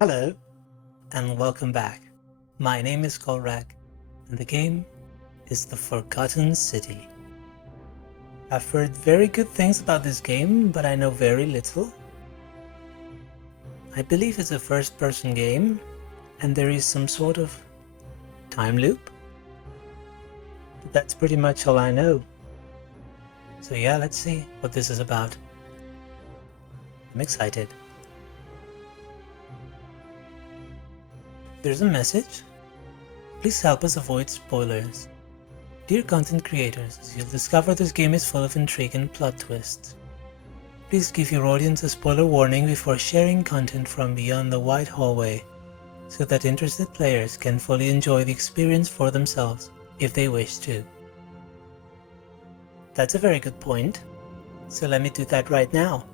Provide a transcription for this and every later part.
Hello, and welcome back. My name is Golrak, and the game is The Forgotten City. I've heard very good things about this game, but I know very little. I believe it's a first-person game, and there is some sort of time loop. But that's pretty much all I know. So yeah, let's see what this is about. I'm excited. There's a message. Please help us avoid spoilers. Dear content creators, as you'll discover, this game is full of intrigue and plot twists. Please give your audience a spoiler warning before sharing content from beyond the wide hallway, so that interested players can fully enjoy the experience for themselves, if they wish to. That's a very good point, so let me do that right now.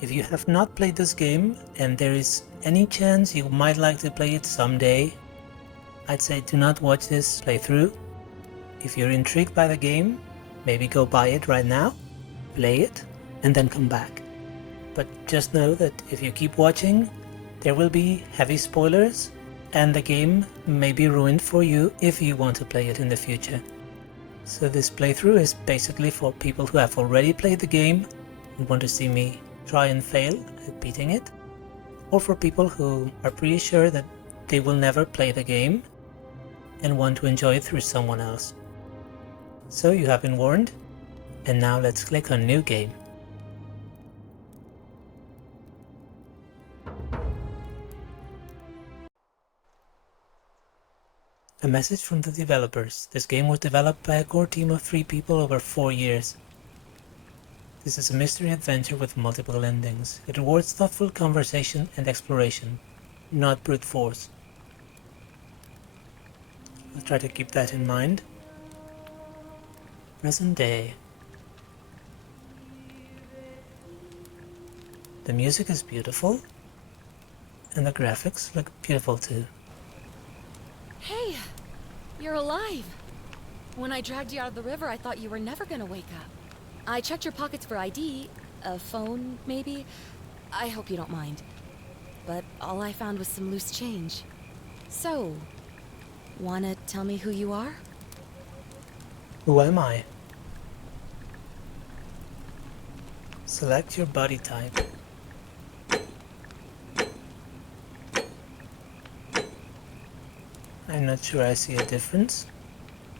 If you have not played this game, and there is any chance you might like to play it someday, I'd say do not watch this playthrough. If you're intrigued by the game, maybe go buy it right now, play it, and then come back. But just know that if you keep watching, there will be heavy spoilers, and the game may be ruined for you if you want to play it in the future. So this playthrough is basically for people who have already played the game and want to see me try and fail at beating it, or for people who are pretty sure that they will never play the game and want to enjoy it through someone else. So you have been warned, and now let's click on New Game. A message from the developers. This game was developed by a core team of 3 people over 4 years. This is a mystery adventure with multiple endings. It rewards thoughtful conversation and exploration, not brute force. I'll try to keep that in mind. Present day. The music is beautiful, and the graphics look beautiful too. Hey, you're alive. When I dragged you out of the river, I thought you were never gonna wake up. I checked your pockets for ID, a phone, maybe. I hope you don't mind. But all I found was some loose change. So, wanna tell me who you are? Who am I? Select your body type. I'm not sure I see a difference,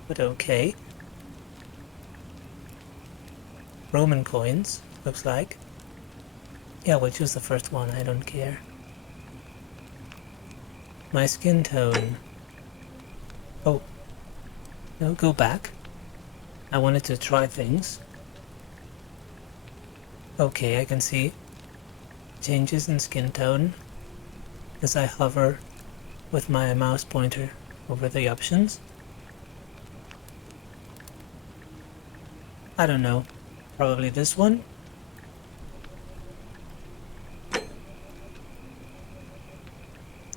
but okay. Roman coins, looks like. Yeah, we'll choose the first one, I don't care. My skin tone. Oh, no, go back. I wanted to try things. Okay, I can see changes in skin tone as I hover with my mouse pointer over the options. I don't know, probably this one?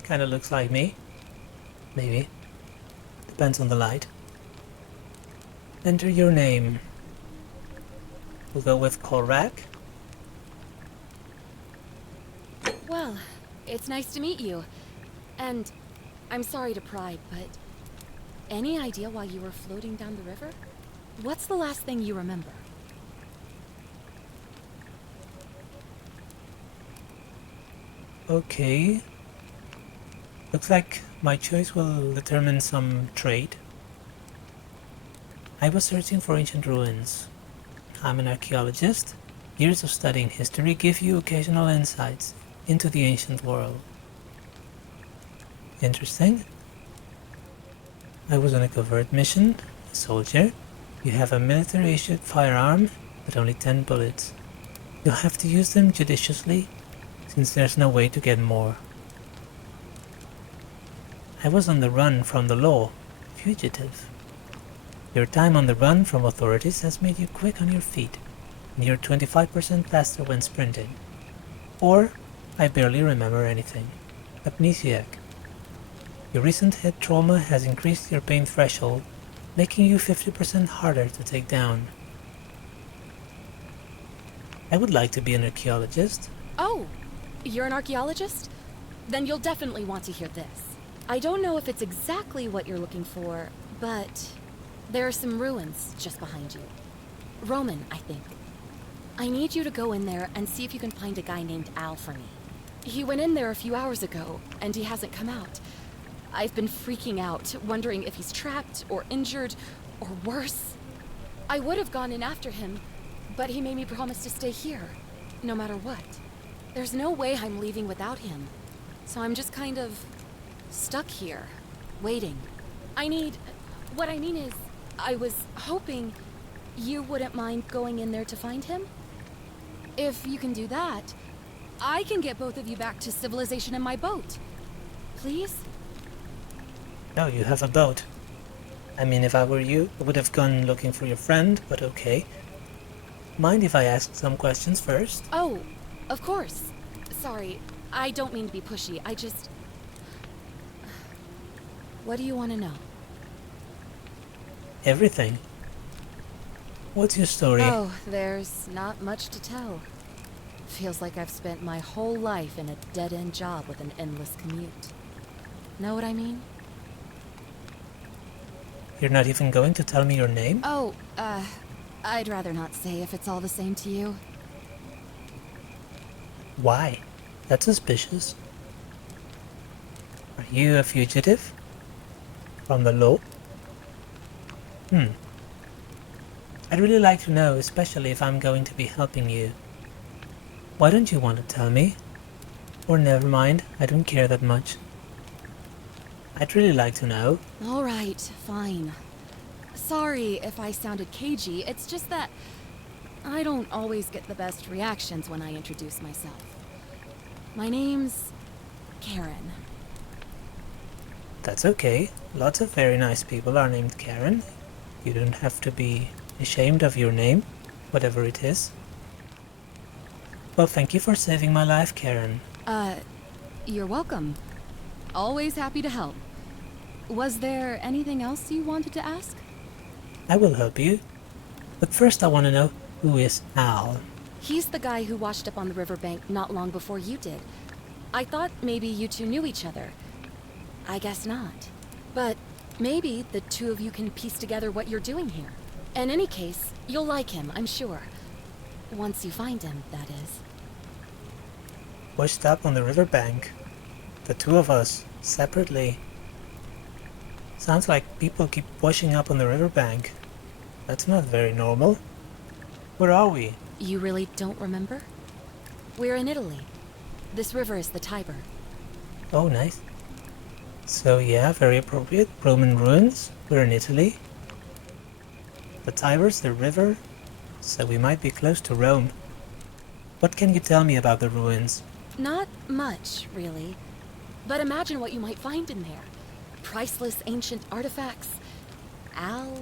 Kinda looks like me. Maybe. Depends on the light. Enter your name. We'll go with Golrak. Well, it's nice to meet you. And I'm sorry to pry, but any idea why you were floating down the river? What's the last thing you remember? Okay. Looks like my choice will determine some trait. I was searching for ancient ruins. I'm an archaeologist. Years of studying history give you occasional insights into the ancient world. Interesting. I was on a covert mission, a soldier. You have a military-issued firearm, but only 10 bullets. You'll have to use them judiciously, since there's no way to get more. I was on the run from the law, fugitive. Your time on the run from authorities has made you quick on your feet, and you're 25% faster when sprinting. Or, I barely remember anything. Amnesiac. Your recent head trauma has increased your pain threshold, making you 50% harder to take down. I would like to be an archaeologist. Oh, you're an archaeologist? then you'll definitely want to hear this. I don't know if it's exactly what you're looking for, but there are some ruins just behind you. Roman, I think. I need you to go in there and see if you can find a guy named Al for me. He went in there a few hours ago, and he hasn't come out. I've been freaking out, wondering if he's trapped or injured or worse. I would have gone in after him, but he made me promise to stay here, no matter what. There's no way I'm leaving without him, so I'm just kind of stuck here, waiting. What I mean is, I was hoping you wouldn't mind going in there to find him? If you can do that, I can get both of you back to civilization in my boat. Please? No, you have a boat. I mean, if I were you, I would have gone looking for your friend, but okay. Mind if I ask some questions first? Oh, of course. Sorry, I don't mean to be pushy, I just... What do you want to know? Everything. What's your story? Oh, there's not much to tell. Feels like I've spent my whole life in a dead-end job with an endless commute. Know what I mean? You're not even going to tell me your name? Oh, I'd rather not say if it's all the same to you. Why? That's suspicious. Are you a fugitive? From the law? I'd really like to know, especially if I'm going to be helping you. Why don't you want to tell me? Or never mind, I don't care that much. I'd really like to know. All right, fine. Sorry if I sounded cagey, it's just that I don't always get the best reactions when I introduce myself. My name's Karen. That's okay. Lots of very nice people are named Karen. You don't have to be ashamed of your name, whatever it is. Well, thank you for saving my life, Karen. You're welcome. Always happy to help. Was there anything else you wanted to ask? I will help you. But first I want to know, who is Al? He's the guy who washed up on the riverbank not long before you did. I thought maybe you two knew each other. I guess not. But maybe the two of you can piece together what you're doing here. In any case, you'll like him, I'm sure. Once you find him, that is. Washed up on the riverbank. The two of us, separately. Sounds like people keep washing up on the riverbank. That's not very normal. Where are we? You really don't remember? We're in Italy. This river is the Tiber. Oh, nice. So yeah, very appropriate. Roman ruins. We're in Italy. The Tiber's the river, so we might be close to Rome. What can you tell me about the ruins? Not much, really. But imagine what you might find in there. Priceless ancient artifacts. Al...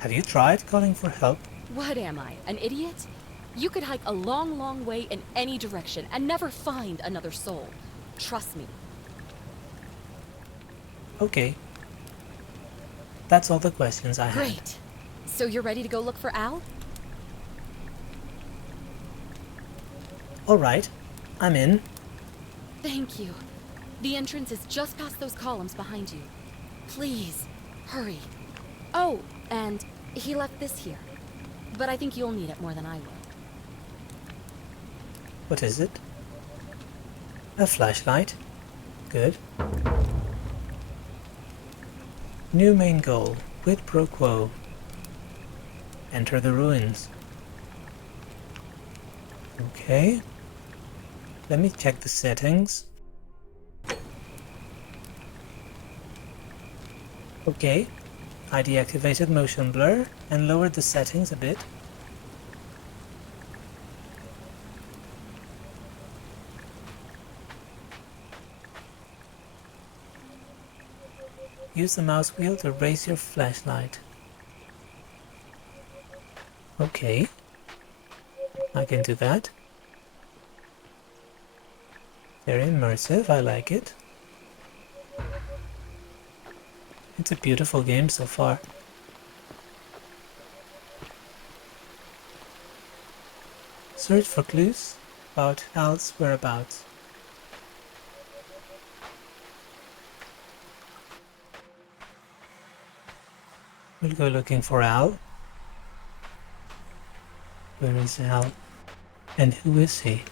Have you tried calling for help? What am I, an idiot? You could hike a long, long way in any direction and never find another soul. Trust me. Okay. That's all the questions I have. Great. So you're ready to go look for Al? Alright, I'm in. Thank you. The entrance is just past those columns behind you. Please, hurry. Oh, and he left this here. But I think you'll need it more than I will. What is it? A flashlight. Good. New main goal. Quid pro quo. Enter the ruins. Okay. Let me check the settings. Okay. I deactivated motion blur and lowered the settings a bit. Use the mouse wheel to raise your flashlight. Okay. I can do that. Very immersive, I like it. It's a beautiful game so far. Search for clues. about Al's whereabouts. We'll go looking for Al. Where is Al? And who is he?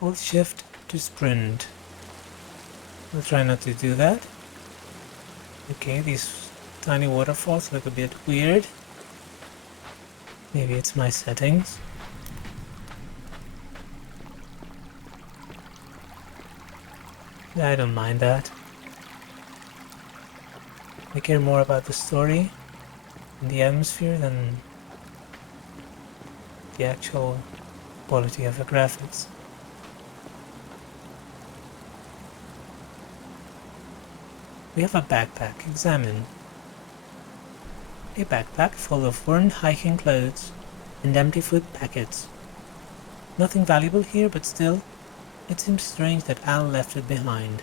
Hold shift to sprint. We'll try not to do that. Okay, these tiny waterfalls look a bit weird. Maybe it's my settings. I don't mind that. I care more about the story and the atmosphere than the actual quality of the graphics. We have a backpack. Examine. A backpack full of worn hiking clothes and empty food packets. Nothing valuable here, but still, it seems strange that Al left it behind.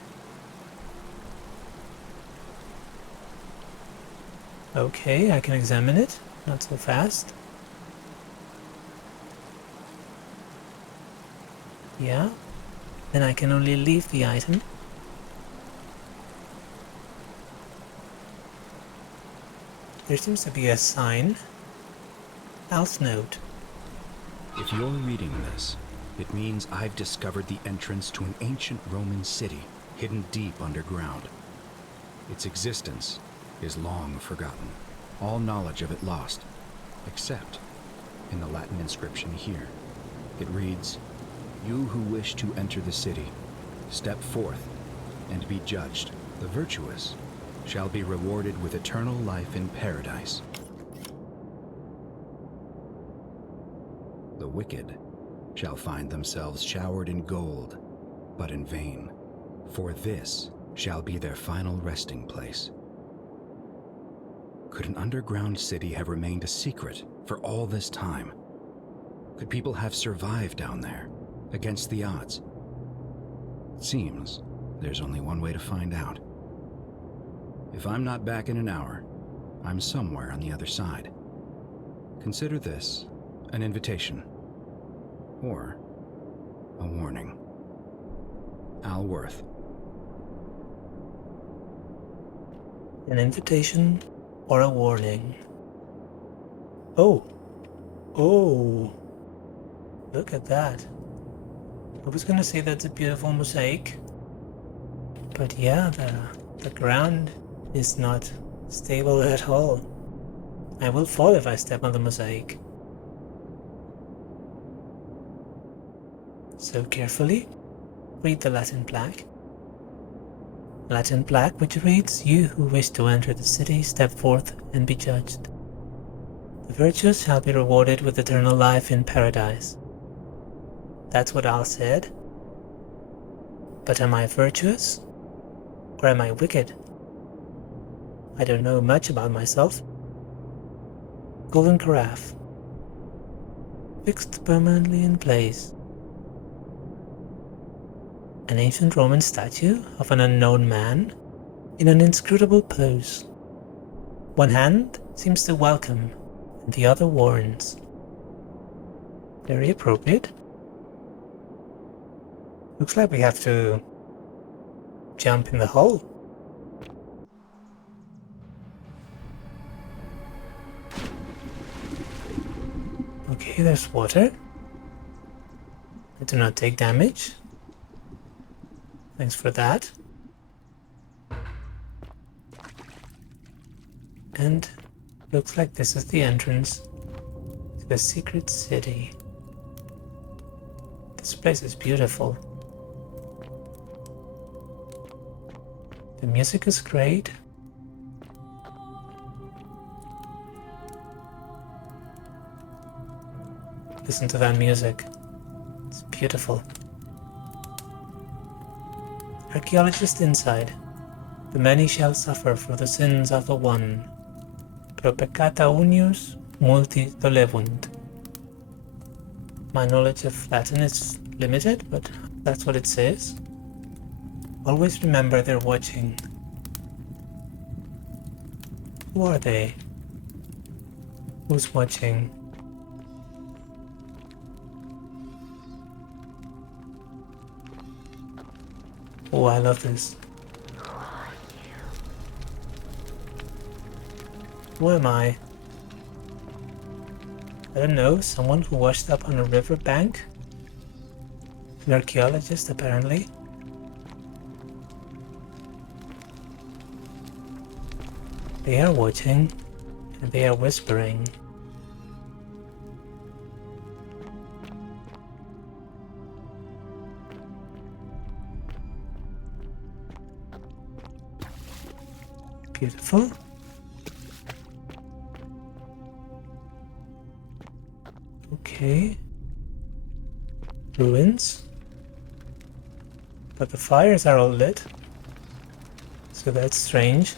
Okay, I can examine it. Not so fast. Yeah. Then I can only leave the item. There seems to be a sign. Al's note. If you're reading this, it means I've discovered the entrance to an ancient Roman city hidden deep underground. Its existence is long forgotten, all knowledge of it lost, except in the Latin inscription here. It reads, "You who wish to enter the city, step forth and be judged. The virtuous shall be rewarded with eternal life in paradise. The wicked shall find themselves showered in gold, but in vain, for this shall be their final resting place." Could an underground city have remained a secret for all this time? Could people have survived down there, against the odds? It seems there's only one way to find out. If I'm not back in an hour, I'm somewhere on the other side. Consider this an invitation, or a warning. Al Worth. An invitation or a warning. Oh. Look at that. I was gonna say that's a beautiful mosaic. But yeah, the ground is not stable at all. I will fall if I step on the mosaic. So carefully, read the Latin plaque. Latin plaque which reads, "You who wish to enter the city, step forth and be judged. The virtuous shall be rewarded with eternal life in paradise." That's what Al said. But am I virtuous? Or am I wicked? I don't know much about myself. Golden carafe. Fixed permanently in place. An ancient Roman statue of an unknown man in an inscrutable pose. One hand seems to welcome and the other warns. Very appropriate. Looks like we have to jump in the hole. Okay, there's water. I do not take damage. Thanks for that. And looks like this is the entrance to the secret city. This place is beautiful. The music is great. Listen to that music. It's beautiful. Archaeologist inside. The many shall suffer for the sins of the one. Pro peccata unius multi dolevunt. My knowledge of Latin is limited, but that's what it says. Always remember they're watching. Who are they? Who's watching? Oh, I love this. Who am I? I don't know, someone who washed up on a river bank? An archaeologist, apparently. They are watching, and they are whispering. Beautiful. Okay. Ruins. But the fires are all lit. So that's strange.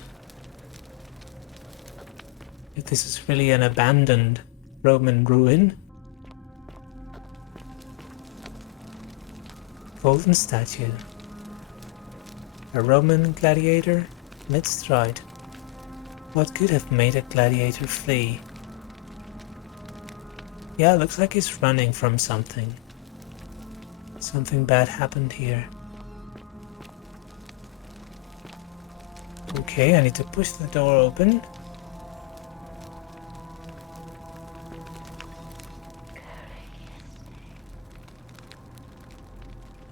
If this is really an abandoned Roman ruin. Golden statue. A Roman gladiator? Let's try it. What could have made a gladiator flee? Yeah, looks like he's running from something. Something bad happened here. Okay, I need to push the door open.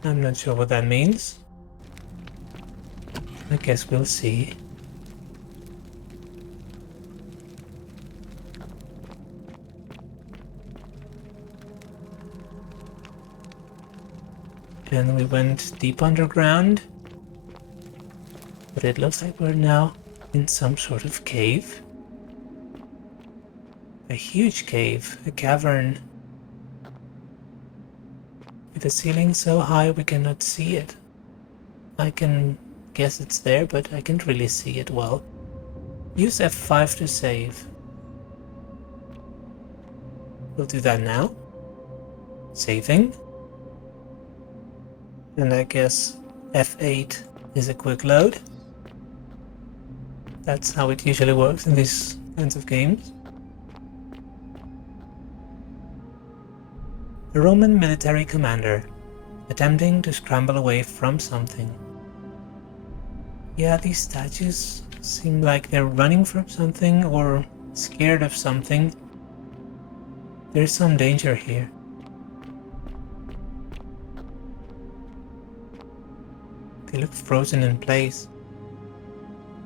I'm not sure what that means. I guess we'll see. And we went deep underground. But it looks like we're now in some sort of cave. A huge cave, a cavern. With a ceiling so high we cannot see it. I can guess it's there, but I can't really see it well. Use F5 to save. We'll do that now. Saving. And I guess F8 is a quick load. That's how it usually works in these kinds of games. A Roman military commander attempting to scramble away from something. Yeah, these statues seem like they're running from something or scared of something. There's some danger here. They look frozen in place.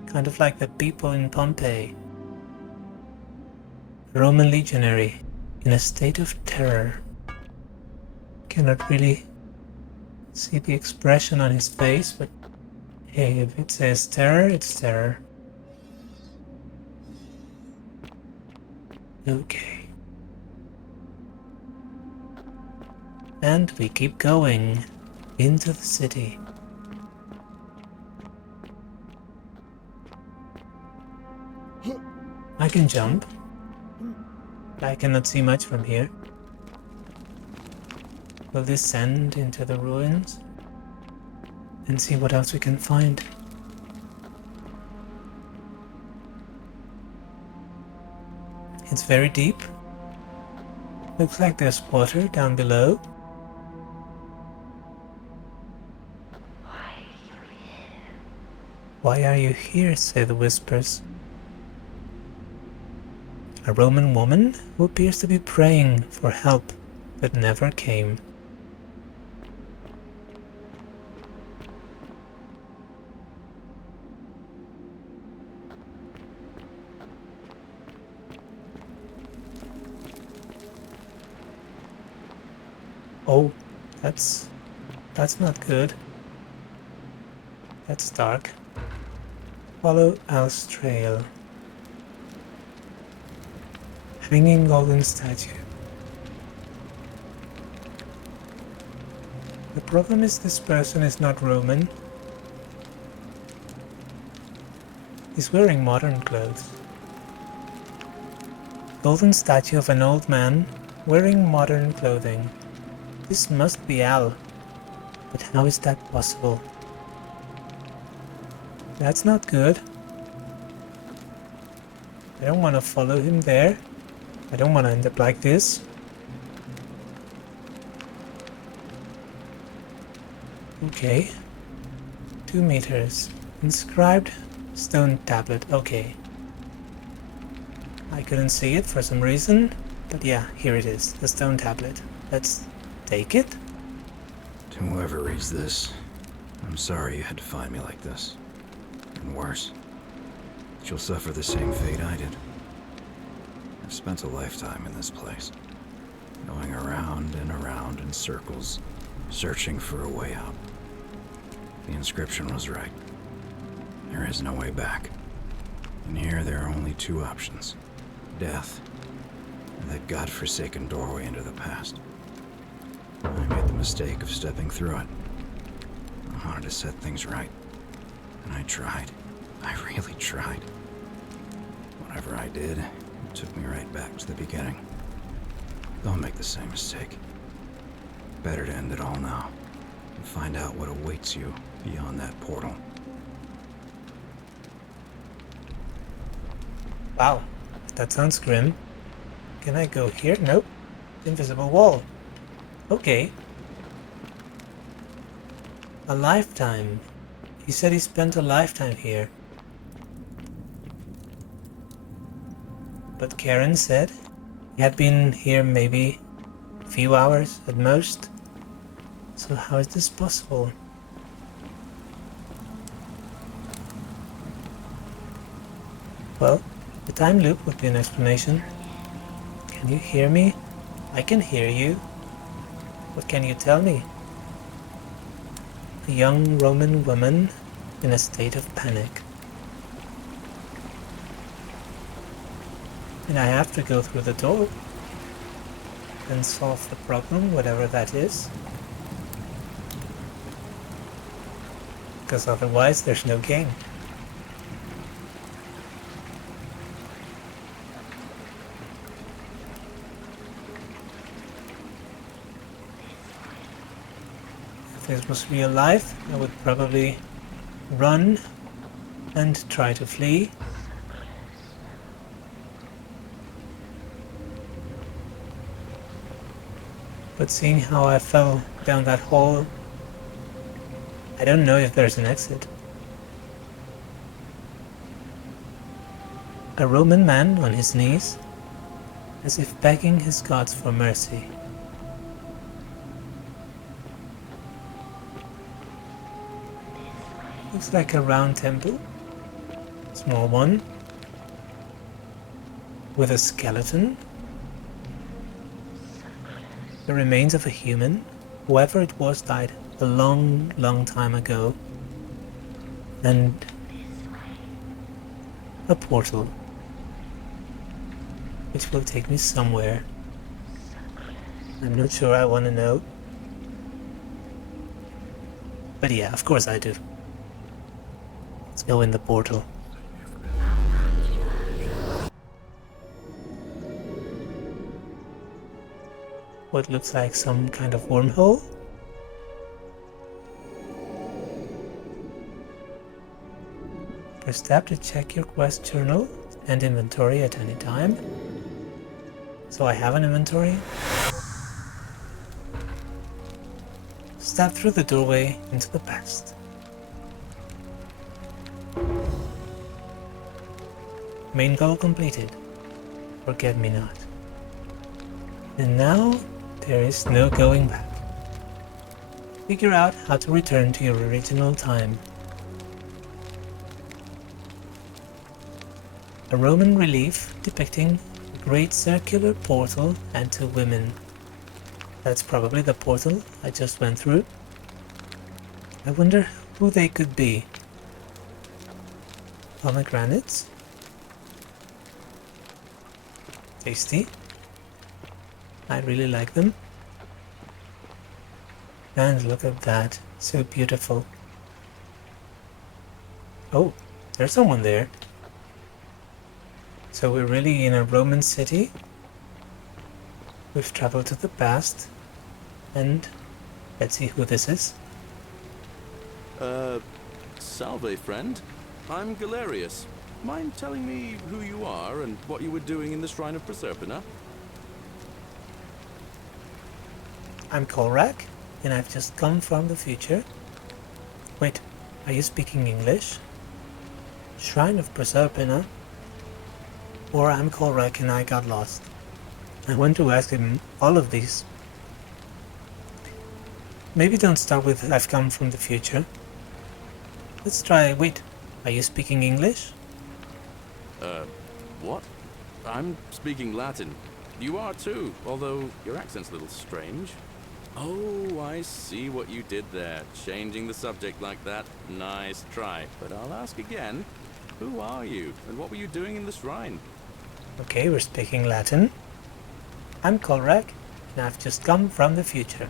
Kind of like the people in Pompeii. A Roman legionary in a state of terror. Cannot really see the expression on his face, but hey, if it says terror, it's terror. Okay. And we keep going into the city. I can jump. I cannot see much from here. We'll descend into the ruins and see what else we can find. It's very deep. Looks like there's water down below. Why are you here? Say the whispers. A Roman woman who appears to be praying for help, but never came. Oh, that's not good. That's dark. Follow Al's trail. Hanging golden statue. The problem is this person is not Roman. He's wearing modern clothes. Golden statue of an old man wearing modern clothing. This must be Al. But how is that possible? That's not good. I don't want to follow him there. I don't want to end up like this. Okay. 2 meters. Inscribed stone tablet. Okay. I couldn't see it for some reason, but yeah, here it is, the stone tablet. Let's take it. To whoever reads this, I'm sorry you had to find me like this. And worse, that you'll suffer the same fate I did. I've spent a lifetime in this place, going around and around in circles, searching for a way out. The inscription was right. There is no way back. And here there are only 2 options. Death, and that godforsaken doorway into the past. I made the mistake of stepping through it. I wanted to set things right. And I tried. I really tried. Whatever I did, it took me right back to the beginning. Don't make the same mistake. Better to end it all now, and find out what awaits you beyond that portal. Wow, that sounds grim. Can I go here? Nope. Invisible wall. Okay. A lifetime. He said he spent a lifetime here. But Karen said he had been here maybe a few hours at most. So how is this possible? Well, the time loop would be an explanation. Can you hear me? I can hear you. What can you tell me? A young Roman woman in a state of panic. And I have to go through the door and solve the problem, whatever that is. Because otherwise there's no game. If this was real life, I would probably run and try to flee. But seeing how I fell down that hole, I don't know if there's an exit. A Roman man on his knees, as if begging his gods for mercy. Looks like a round temple, small one, with a skeleton. The remains of a human, whoever it was, died a long, long time ago. And a portal, which will take me somewhere. I'm not sure I want to know. But yeah, of course I do. Let's go in the portal. What looks like some kind of wormhole. Press tab to check your quest journal and inventory at any time. So I have an inventory. Step through the doorway into the past. Main goal completed. Forget me not. And now there is no going back. Figure out how to return to your original time. A Roman relief depicting a great circular portal and 2 women. That's probably the portal I just went through. I wonder who they could be. Pomegranates? Tasty. I really like them. And look at that, so beautiful. Oh, there's someone there. So we're really in a Roman city. We've traveled to the past. And let's see who this is. Salve, friend. I'm Galerius. Mind telling me who you are and what you were doing in the Shrine of Proserpina? I'm Kolrak, and I've just come from the future. Wait, Are you speaking English? Shrine of Proserpina? Or I'm Kolrak and I got lost. I want to ask him all of these. Maybe don't start with I've come from the future. Let's try, wait, are you speaking English? What? I'm speaking Latin. You are too, although your accent's a little strange. Oh, I see what you did there. Changing the subject like that. Nice try. But I'll ask again. Who are you, and what were you doing in the shrine? Okay, we're speaking Latin. I'm Kolrak, and I've just come from the future.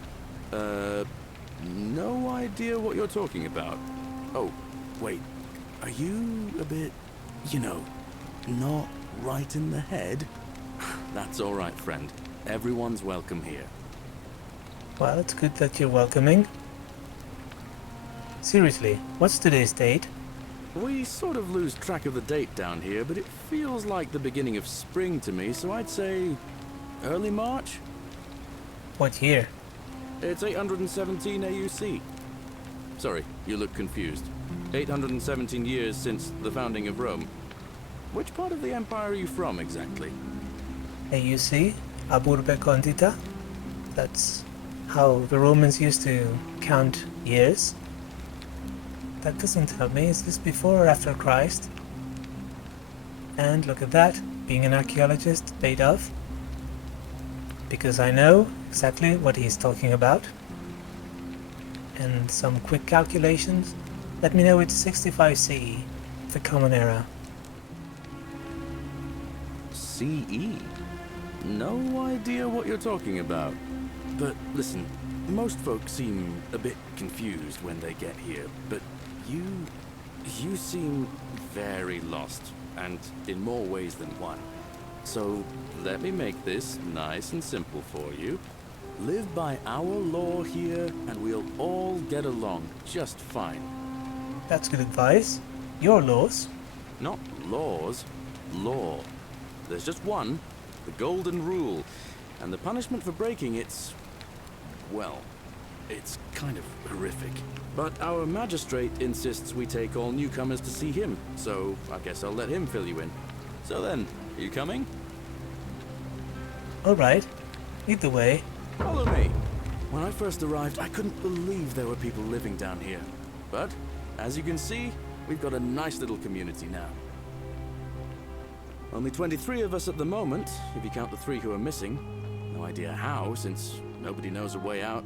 No idea what you're talking about. Oh, wait. Are you a bit, not right in the head? That's all right, friend. Everyone's welcome here. Well, it's good that you're welcoming. Seriously, what's today's date? We sort of lose track of the date down here, but it feels like the beginning of spring to me, so I'd say early March? What year? It's 817 AUC. Sorry, you look confused. 817 years since the founding of Rome. Which part of the empire are you from, exactly? AUC, Ab Urbe Condita. That's how the Romans used to count years. That doesn't tell me, is this before or after Christ? And look at that, being an archaeologist paid off. Because I know exactly what he's talking about. And some quick calculations let me know it's 65 CE, the Common Era. CE? No idea what you're talking about. But listen, most folks seem a bit confused when they get here, but you seem very lost, and in more ways than one. So let me make this nice and simple for you. Live by our law here, and we'll all get along just fine. That's good advice. Your laws? Not laws, law. There's just one, the golden rule, and the punishment for breaking it's, well, it's kind of horrific. But our magistrate insists we take all newcomers to see him, so I guess I'll let him fill you in. So then, are you coming? Alright. Either way. Follow me. When I first arrived, I couldn't believe there were people living down here. But, as you can see, we've got a nice little community now. Only 23 of us at the moment, if you count the 3 who are missing. No idea how, since nobody knows a way out.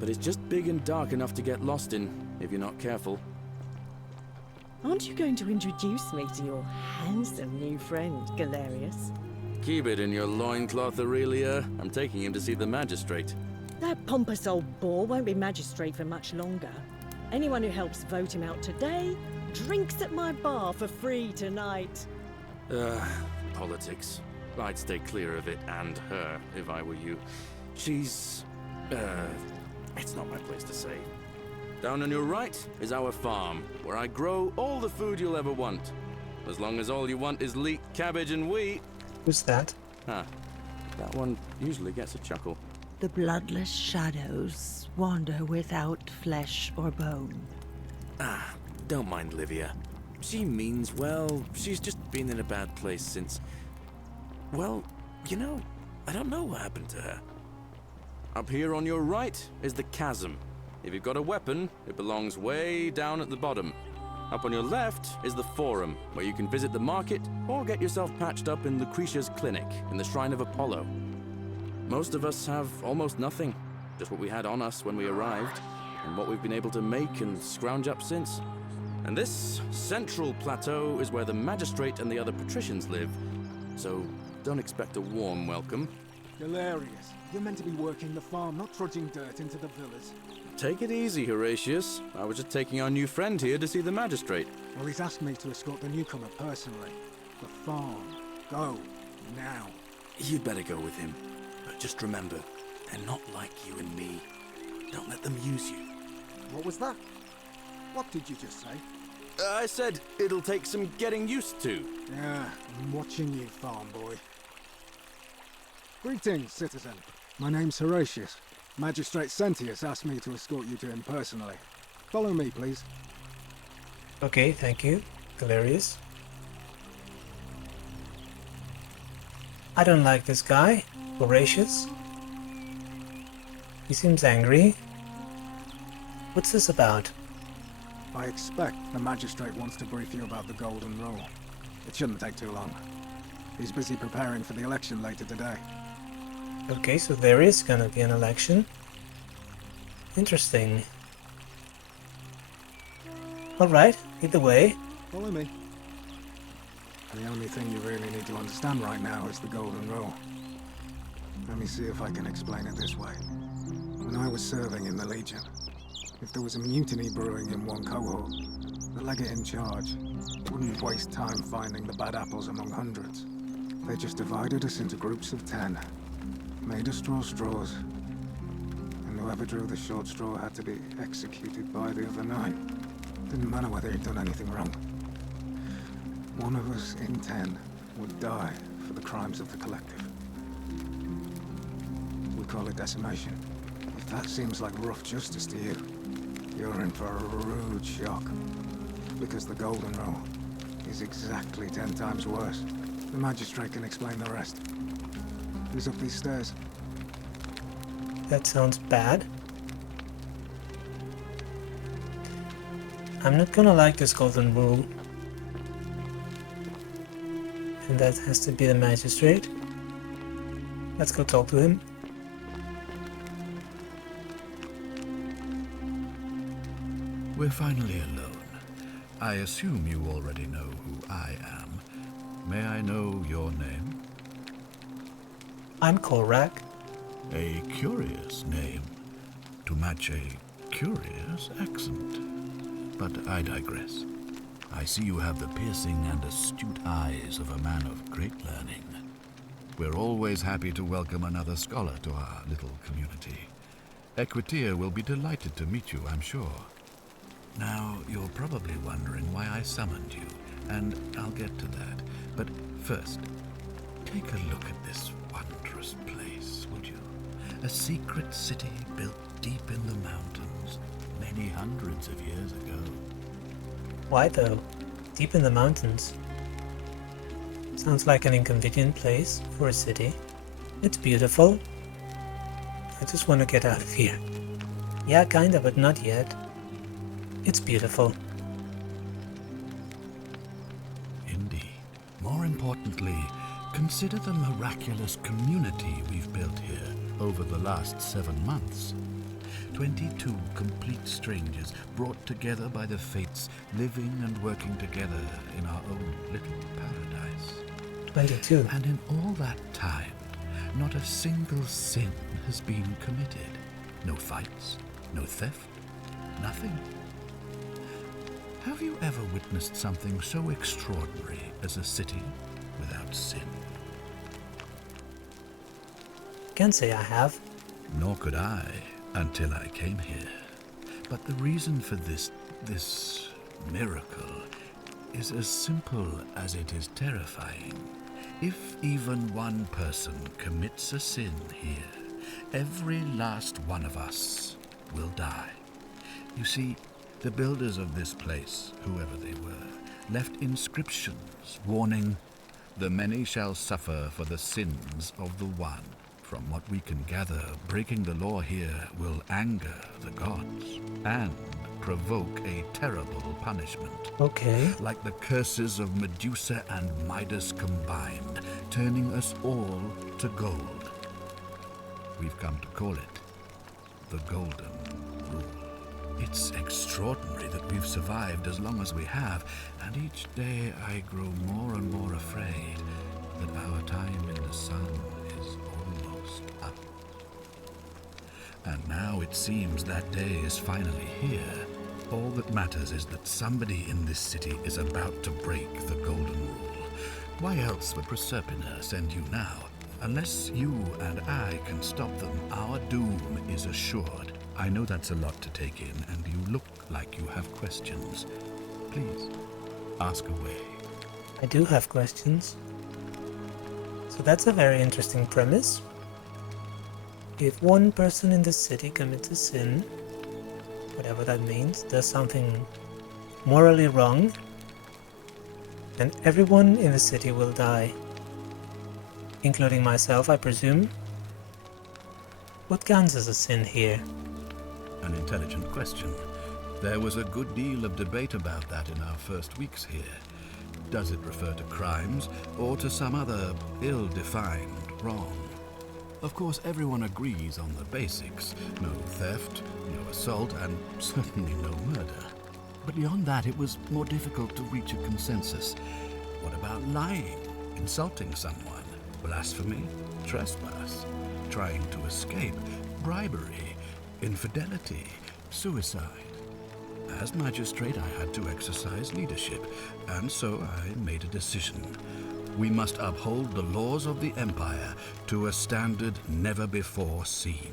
But it's just big and dark enough to get lost in, if you're not careful. Aren't you going to introduce me to your handsome new friend, Galerius? Keep it in your loincloth, Aurelia. I'm taking him to see the magistrate. That pompous old bore won't be magistrate for much longer. Anyone who helps vote him out today drinks at my bar for free tonight. Politics. I'd stay clear of it and her, if I were you. She's... it's not my place to say. Down on your right is our farm, where I grow all the food you'll ever want. As long as all you want is leek, cabbage, and wheat. Who's that? Huh. That one usually gets a chuckle. The bloodless shadows wander without flesh or bone. Don't mind Livia. She means well. She's just been in a bad place since... Well, I don't know what happened to her. Up here on your right is the chasm. If you've got a weapon, it belongs way down at the bottom. Up on your left is the forum, where you can visit the market or get yourself patched up in Lucretia's clinic in the Shrine of Apollo. Most of us have almost nothing, just what we had on us when we arrived, and what we've been able to make and scrounge up since. And this central plateau is where the magistrate and the other patricians live, so don't expect a warm welcome. Galerius, you're meant to be working the farm, not trudging dirt into the villas. Take it easy, Horatius. I was just taking our new friend here to see the magistrate. Well, he's asked me to escort the newcomer personally. The farm. Go. Now. You'd better go with him. But just remember, they're not like you and me. Don't let them use you. What was that? What did you just say? I said it'll take some getting used to. Yeah, I'm watching you, farm boy. Greetings, citizen. My name's Horatius. Magistrate Sentius asked me to escort you to him personally. Follow me, please. Okay, thank you, Galerius. I don't like this guy, Voracious. He seems angry. What's this about? I expect the Magistrate wants to brief you about the Golden Rule. It shouldn't take too long. He's busy preparing for the election later today. Okay, so there is gonna be an election. Interesting. Alright, either way. Follow me. The only thing you really need to understand right now is the Golden Rule. Let me see if I can explain it this way. When I was serving in the Legion, if there was a mutiny brewing in one cohort, the legate in charge wouldn't waste time finding the bad apples among hundreds. They just divided us into groups of 10, made us draw straws, and whoever drew the short straw had to be executed by the other 9. Didn't matter whether he'd done anything wrong. One of us in 10 would die for the crimes of the collective. We call it decimation. If that seems like rough justice to you, you're in for a rude shock. Because the Golden Rule is exactly 10 times worse. The Magistrate can explain the rest. He's up these stairs. That sounds bad. I'm not gonna like this Golden Rule. And that has to be the Magistrate. Let's go talk to him. We're finally alone. I assume you already know who I am. May I know your name? I'm Korak. A curious name to match a curious accent. But I digress. I see you have the piercing and astute eyes of a man of great learning. We're always happy to welcome another scholar to our little community. Equitia will be delighted to meet you, I'm sure. Now, you're probably wondering why I summoned you, and I'll get to that. But first, take a look at this wondrous place, would you? A secret city built deep in the mountains, many hundreds of years ago. Why though? Deep in the mountains. Sounds like an inconvenient place for a city. It's beautiful. I just want to get out of here. Yeah, kinda, but not yet. It's beautiful. Indeed. More importantly, consider the miraculous community we've built here over the last 7 months. 22 complete strangers brought together by the fates, living and working together in our own little paradise. 22. And in all that time, not a single sin has been committed. No fights, no theft, nothing. Have you ever witnessed something so extraordinary as a city without sin? Can't say I have. Nor could I until I came here. But the reason for this miracle is as simple as it is terrifying. If even one person commits a sin here, every last one of us will die. You see, the builders of this place, whoever they were, left inscriptions warning, "The many shall suffer for the sins of the one." From what we can gather, breaking the law here will anger the gods and provoke a terrible punishment. Okay. Like the curses of Medusa and Midas combined, turning us all to gold. We've come to call it the Golden Rule. It's extraordinary that we've survived as long as we have, and each day I grow more and more afraid that our time in the sun is almost up. And now it seems that day is finally here. All that matters is that somebody in this city is about to break the Golden Rule. Why else would Proserpina send you now? Unless you and I can stop them, our doom is assured. I know that's a lot to take in, and you look like you have questions. Please, ask away. I do have questions. So that's a very interesting premise. If one person in the city commits a sin, whatever that means, does something morally wrong, then everyone in the city will die. Including myself, I presume. What counts as a sin here? An intelligent question. There was a good deal of debate about that in our first weeks here. Does it refer to crimes or to some other ill-defined wrong? Of course, everyone agrees on the basics. No theft, no assault, and certainly no murder. But beyond that, it was more difficult to reach a consensus. What about lying, insulting someone, blasphemy, trespass, trying to escape, bribery, infidelity, suicide? As magistrate, I had to exercise leadership, and so I made a decision. We must uphold the laws of the Empire to a standard never before seen.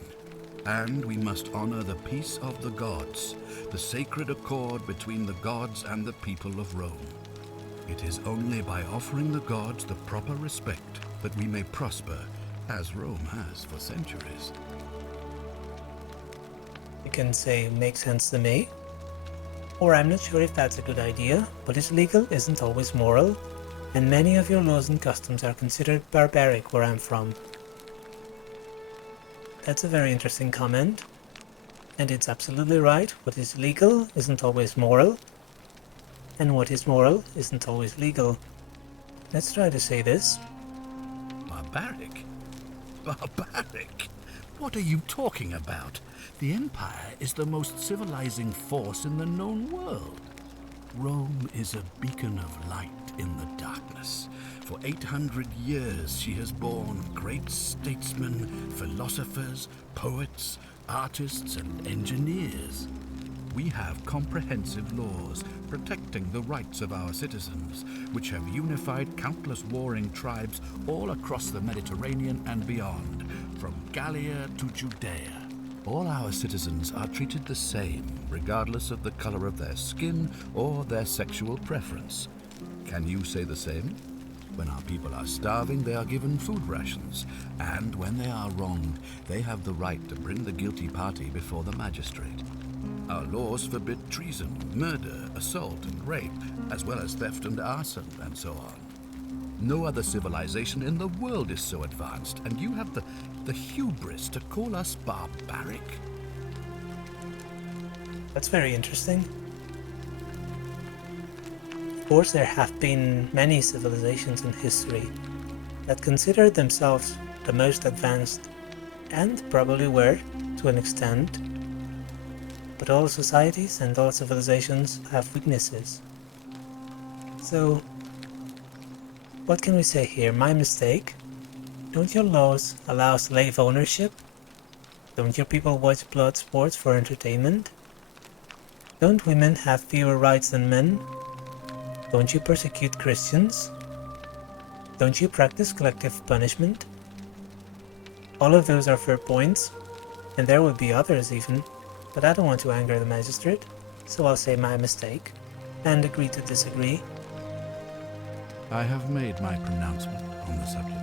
And we must honor the peace of the gods, the sacred accord between the gods and the people of Rome. It is only by offering the gods the proper respect that we may prosper, as Rome has for centuries. You can say makes sense to me. Or I'm not sure if that's a good idea. What is legal isn't always moral, and many of your laws and customs are considered barbaric where I'm from. That's a very interesting comment, and it's absolutely right. What is legal isn't always moral, and what is moral isn't always legal. Let's try to say this. Barbaric? Barbaric? What are you talking about? The Empire is the most civilizing force in the known world. Rome is a beacon of light in the darkness. For 800 years she has borne great statesmen, philosophers, poets, artists, and engineers. We have comprehensive laws protecting the rights of our citizens, which have unified countless warring tribes all across the Mediterranean and beyond, from Gallia to Judea. All our citizens are treated the same, regardless of the color of their skin or their sexual preference. Can you say the same? When our people are starving, they are given food rations, and when they are wronged, they have the right to bring the guilty party before the magistrate. Our laws forbid treason, murder, assault, and rape, as well as theft and arson, and so on. No other civilization in the world is so advanced, and you have the hubris to call us barbaric? That's very interesting. Of course, there have been many civilizations in history that considered themselves the most advanced, and probably were, to an extent. But all societies and all civilizations have weaknesses. So, what can we say here? My mistake? Don't your laws allow slave ownership? Don't your people watch blood sports for entertainment? Don't women have fewer rights than men? Don't you persecute Christians? Don't you practice collective punishment? All of those are fair points, and there will be others even, but I don't want to anger the magistrate, so I'll say my mistake, and agree to disagree. I have made my pronouncement on the subject.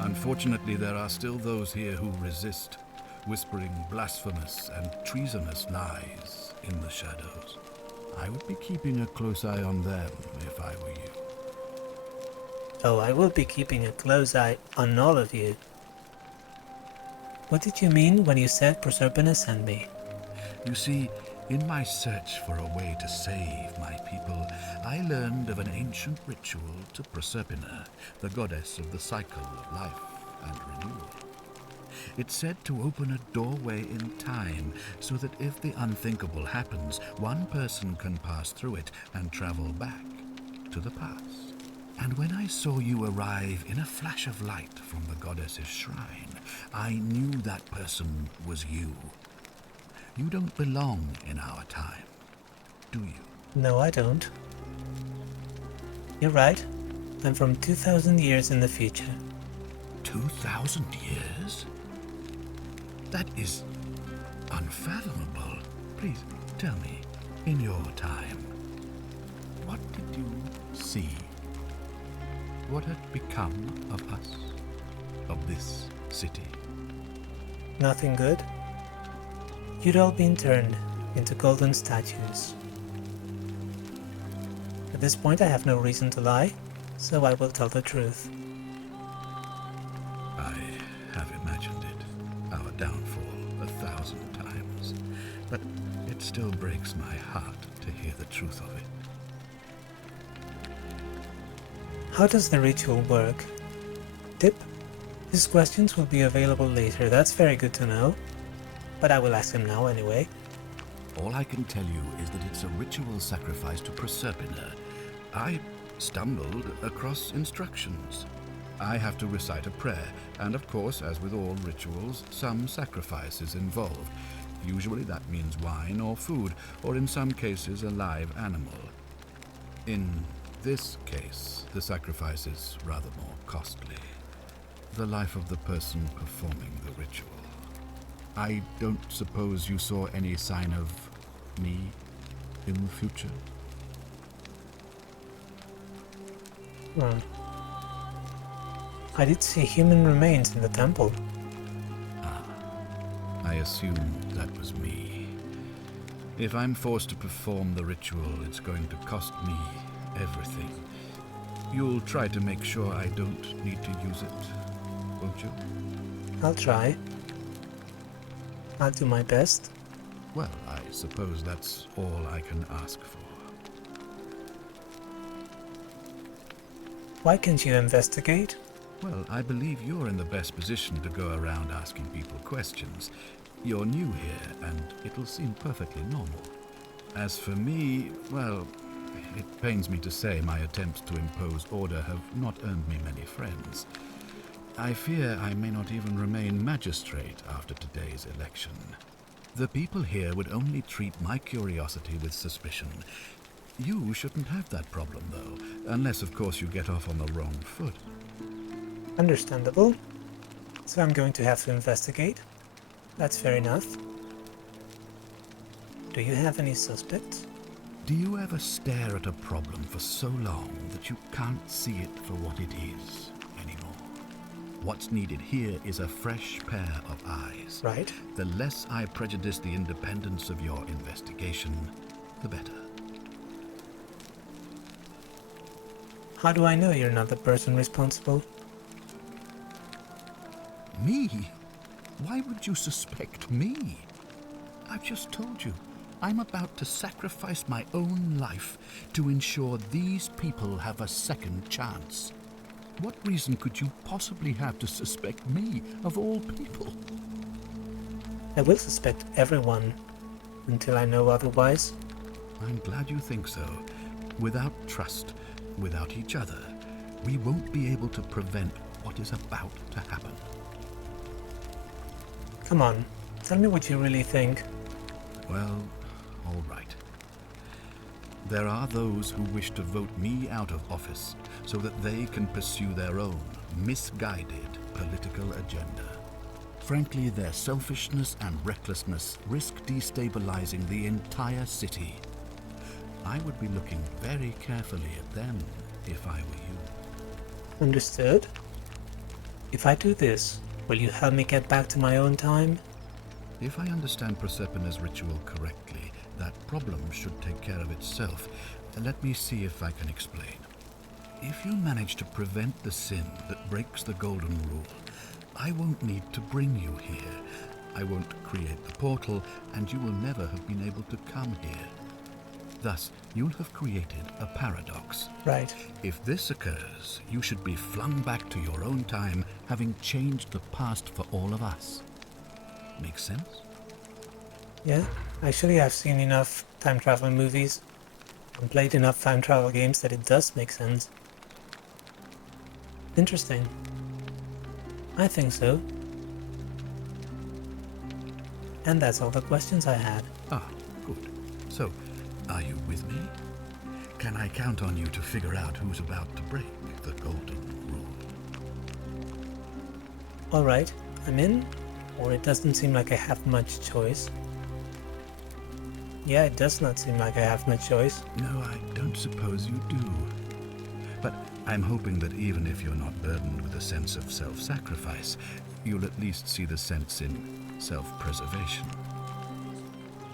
Unfortunately, there are still those here who resist, whispering blasphemous and treasonous lies in the shadows. I would be keeping a close eye on them if I were you. Oh, I will be keeping a close eye on all of you. What did you mean when you said Proserpina sent me? You see, in my search for a way to save my people, I learned of an ancient ritual to Proserpina, the goddess of the cycle of life and renewal. It's said to open a doorway in time, so that if the unthinkable happens, one person can pass through it and travel back to the past. And when I saw you arrive in a flash of light from the goddess's shrine, I knew that person was you. You don't belong in our time, do you? No, I don't. You're right. I'm from 2,000 years in the future. 2,000 years? That is unfathomable. Please tell me, in your time, what did you see? What had become of us, of this city? Nothing good. You'd all been turned into golden statues. At this point I have no reason to lie, so I will tell the truth. I have imagined it, our downfall, 1,000 times, but it still breaks my heart to hear the truth of it. How does the ritual work? Tip? His questions will be available later, that's very good to know. But I will ask him now anyway. All I can tell you is that it's a ritual sacrifice to Proserpina. I stumbled across instructions. I have to recite a prayer, and of course, as with all rituals, some sacrifice is involved. Usually that means wine or food, or in some cases a live animal. In this case, the sacrifice is rather more costly. The life of the person performing the ritual. I don't suppose you saw any sign of me in the future? I did see human remains in the temple. I assumed that was me. If I'm forced to perform the ritual, it's going to cost me everything. You'll try to make sure I don't need to use it, won't you? I'll try. I'll do my best. Well, I suppose that's all I can ask for. Why can't you investigate? Well, I believe you're in the best position to go around asking people questions. You're new here, and it'll seem perfectly normal. As for me, well, it pains me to say my attempts to impose order have not earned me many friends. I fear I may not even remain magistrate after today's election. The people here would only treat my curiosity with suspicion. You shouldn't have that problem, though, unless, of course, you get off on the wrong foot. Understandable. So I'm going to have to investigate. That's fair enough. Do you have any suspects? Do you ever stare at a problem for so long that you can't see it for what it is anymore? What's needed here is a fresh pair of eyes. Right. The less I prejudice the independence of your investigation, the better. How do I know you're not the person responsible? Me? Why would you suspect me? I've just told you, I'm about to sacrifice my own life to ensure these people have a second chance. What reason could you possibly have to suspect me, of all people? I will suspect everyone until I know otherwise. I'm glad you think so. Without trust, without each other, we won't be able to prevent what is about to happen. Come on, tell me what you really think. Well, all right. There are those who wish to vote me out of office so that they can pursue their own misguided political agenda. Frankly, their selfishness and recklessness risk destabilizing the entire city. I would be looking very carefully at them if I were you. Understood? If I do this, will you help me get back to my own time? If I understand Proserpina's ritual correctly, that problem should take care of itself. Let me see if I can explain. If you manage to prevent the sin that breaks the Golden Rule, I won't need to bring you here. I won't create the portal, and you will never have been able to come here. Thus, you'll have created a paradox. Right. If this occurs, you should be flung back to your own time, having changed the past for all of us. Make sense? Yeah, actually I've seen enough time travel movies and played enough time travel games that it does make sense. Interesting. I think so. And that's all the questions I had. Ah, good. So, are you with me? Can I count on you to figure out who's about to break the Golden Rule? Alright, I'm in, or it doesn't seem like I have much choice. Yeah, it does not seem like I have much choice. No, I don't suppose you do. But I'm hoping that even if you're not burdened with a sense of self-sacrifice, you'll at least see the sense in self-preservation.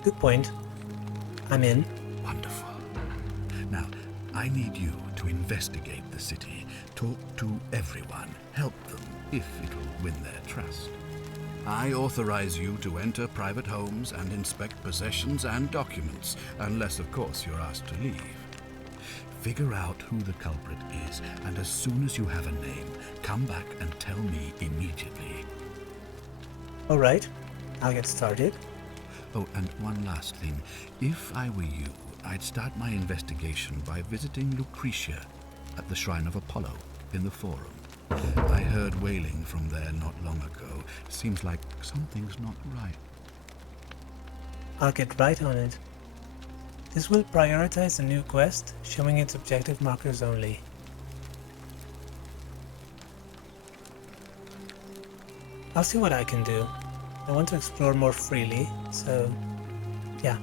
Good point. I'm in. Wonderful. Now, I need you to investigate the city, talk to everyone, help them if it will win their trust. I authorize you to enter private homes and inspect possessions and documents, unless, of course, you're asked to leave. Figure out who the culprit is, and as soon as you have a name, come back and tell me immediately. Alright, I'll get started. Oh, and one last thing. If I were you, I'd start my investigation by visiting Lucretia at the Shrine of Apollo in the Forum. I heard wailing from there not long ago. Seems like something's not right. I'll get right on it. This will prioritize the new quest, showing its objective markers only. I'll see what I can do. I want to explore more freely, so yeah.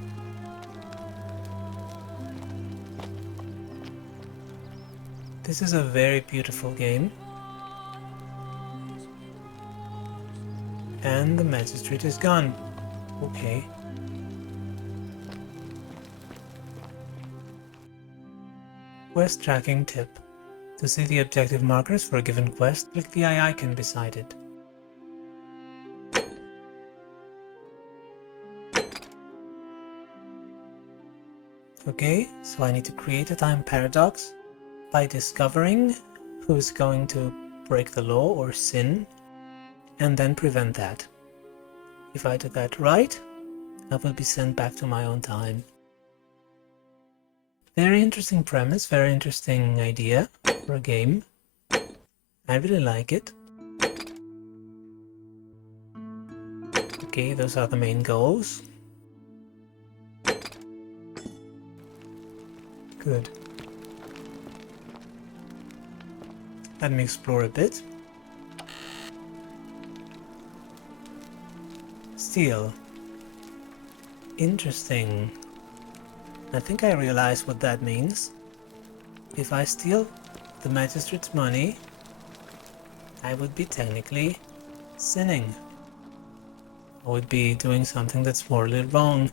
This is a very beautiful game. And the Magistrate is gone. Okay. Quest tracking tip. To see the objective markers for a given quest, click the eye icon beside it. Okay, so I need to create a time paradox by discovering who's going to break the law or sin, and then prevent that. If I do that right, I will be sent back to my own time. Very interesting premise, very interesting idea for a game. I really like it. Okay, those are the main goals. Good. Let me explore a bit. Steal. Interesting. I think I realize what that means. If I steal the Magistrate's money, I would be technically sinning. I would be doing something that's morally wrong.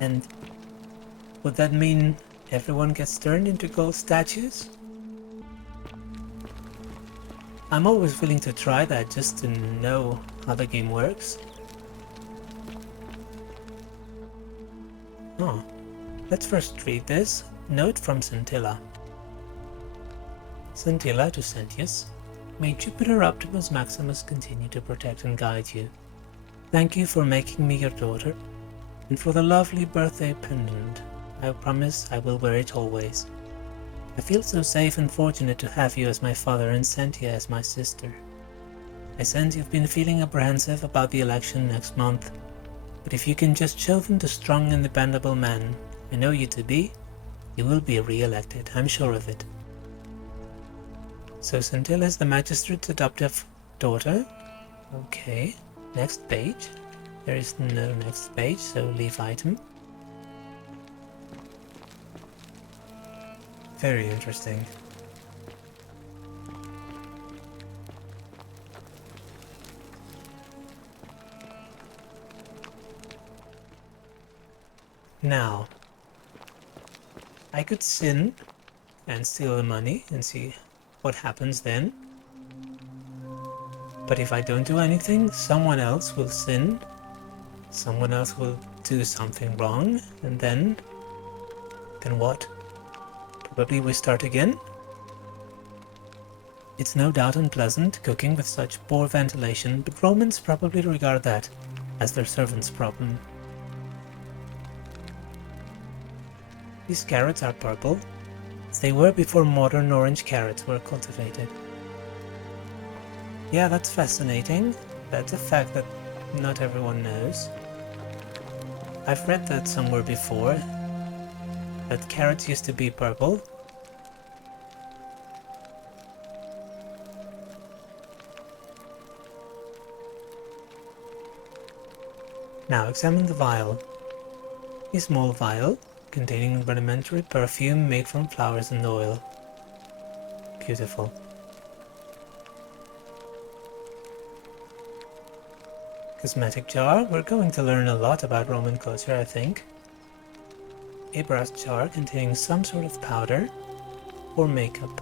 And would that mean everyone gets turned into gold statues? I'm always willing to try that just to know how the game works. Oh, let's first read this. Note from Scintilla. Scintilla to Sentius. May Jupiter Optimus Maximus continue to protect and guide you. Thank you for making me your daughter, and for the lovely birthday pendant. I promise I will wear it always. I feel so safe and fortunate to have you as my father and Sentia as my sister. I sense you've been feeling apprehensive about the election next month, but if you can just show them the strong and dependable man I know you to be, you will be re-elected, I'm sure of it. So Scintilla is the Magistrate's adoptive daughter. Okay, next page. There is no next page, so leave item. Very interesting. Now, I could sin and steal the money and see what happens then. But if I don't do anything, someone else will sin, someone else will do something wrong, and then what? Probably we start again. It's no doubt unpleasant cooking with such poor ventilation, but Romans probably regard that as their servant's problem. These carrots are purple, as they were before modern orange carrots were cultivated. Yeah, that's fascinating. That's a fact that not everyone knows. I've read that somewhere before, that carrots used to be purple. Now examine the vial. A small vial containing rudimentary perfume made from flowers and oil. Beautiful. Cosmetic jar. We're going to learn a lot about Roman culture, I think. a brass jar containing some sort of powder or makeup.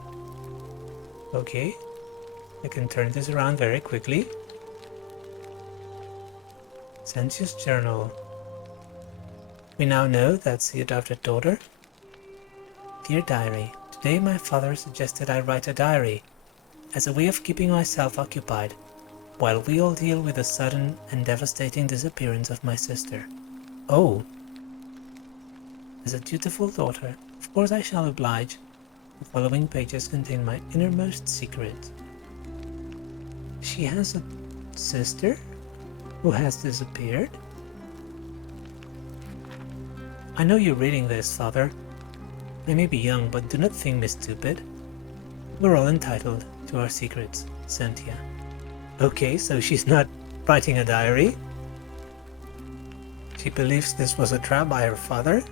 Okay, I can turn this around very quickly. Desius journal. We now know that's the adopted daughter. Dear Diary, today my father suggested I write a diary as a way of keeping myself occupied while we all deal with the sudden and devastating disappearance of my sister. Oh! As a dutiful daughter, of course I shall oblige. The following pages contain my innermost secret. She has a sister who has disappeared? I know you're reading this, Father. I may be young, but do not think me stupid. We're all entitled to our secrets, Cynthia. Okay, so she's not writing a diary. She believes this was a trap by her father,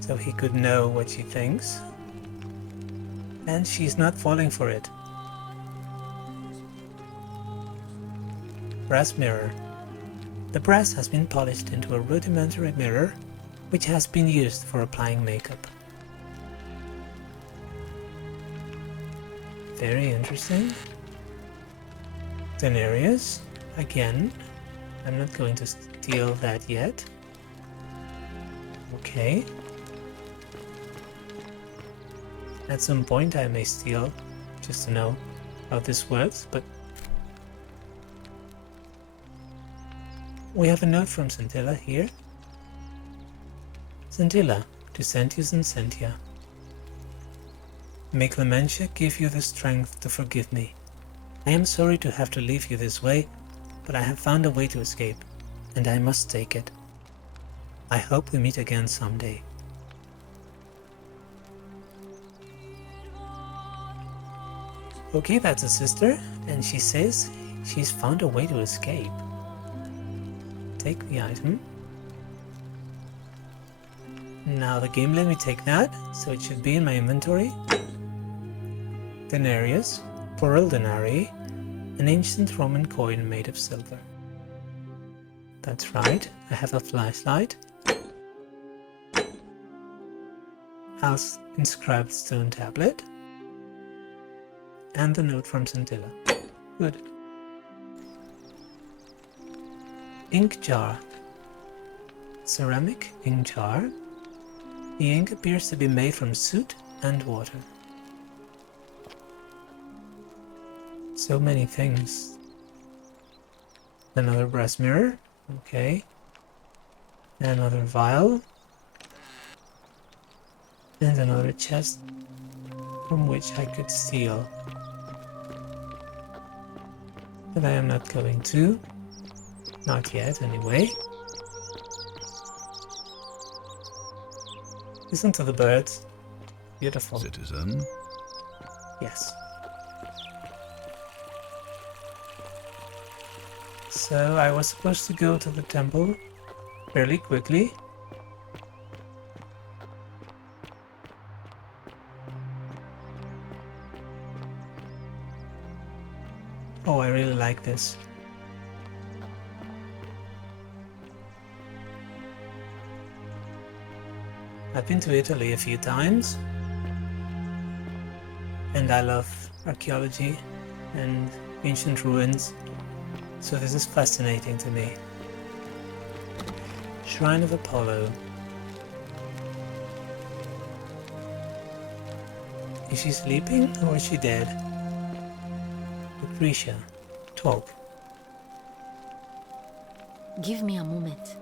so he could know what she thinks. And she's not falling for it. Brass mirror. The brass has been polished into a rudimentary mirror, which has been used for applying makeup. Very interesting. Galerius, again. I'm not going to steal that yet. Okay. At some point I may steal, just to know how this works, but we have a note from Scintilla here. Scintilla, to Desius and Cynthia. May Clementia give you the strength to forgive me. I am sorry to have to leave you this way, but I have found a way to escape, and I must take it. I hope we meet again someday. Okay, that's a sister, and she says she's found a way to escape. Take the item. Now the game let me take that, so it should be in my inventory. Denarius, plural denarii, an ancient Roman coin made of silver. That's right, I have a flashlight. Al's inscribed stone tablet. And the note from Scintilla. Good. Ink jar. Ceramic ink jar. The ink appears to be made from soot and water. So many things. Another brass mirror. Okay. Another vial. And another chest from which I could steal. But I am not going to. Not yet, anyway. Listen to the birds. Beautiful. Citizen? Yes. So I was supposed to go to the temple fairly quickly. Oh, I really like this. I've been to Italy a few times, and I love archaeology and ancient ruins, so this is fascinating to me. Shrine of Apollo. Is she sleeping or is she dead? Lucretia, talk. Give me a moment.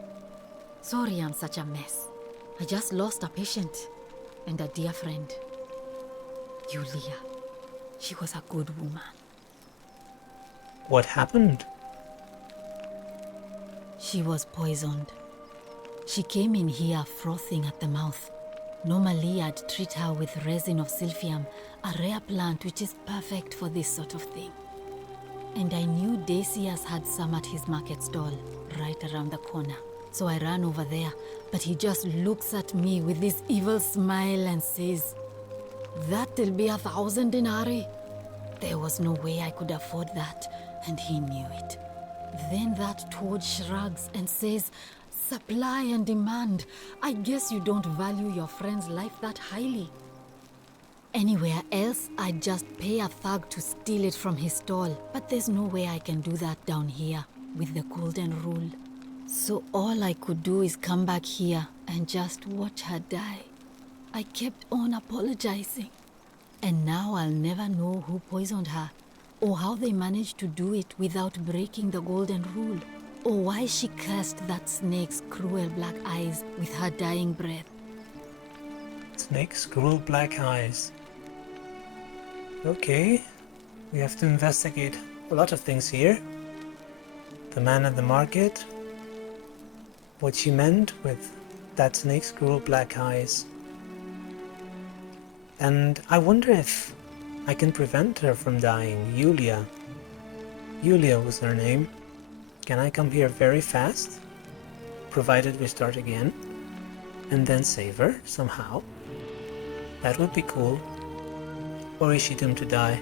Sorry I'm such a mess. I just lost a patient and a dear friend. Julia. She was a good woman. What happened? She was poisoned. She came in here frothing at the mouth. Normally I'd treat her with resin of silphium, a rare plant which is perfect for this sort of thing. And I knew Desius had some at his market stall, right around the corner. So I ran over there, but he just looks at me with this evil smile and says, "That'll be 1,000 denarii." There was no way I could afford that, and he knew it. Then that toad shrugs and says, Supply and demand. I guess you don't value your friend's life that highly. Anywhere else, I'd just pay a thug to steal it from his stall. But there's no way I can do that down here with the golden rule. So all I could do is come back here and just watch her die. I kept on apologizing. And now I'll never know who poisoned her, or how they managed to do it without breaking the golden rule, or why she cursed that snake's cruel black eyes with her dying breath. Snake's cruel black eyes. Okay, we have to investigate a lot of things here. The man at the market, what she meant with that snake's cruel black eyes. And I wonder if I can prevent her from dying. Yulia. Yulia was her name. Can I come here very fast? Provided we start again. And then save her somehow. That would be cool. Or is she doomed to die?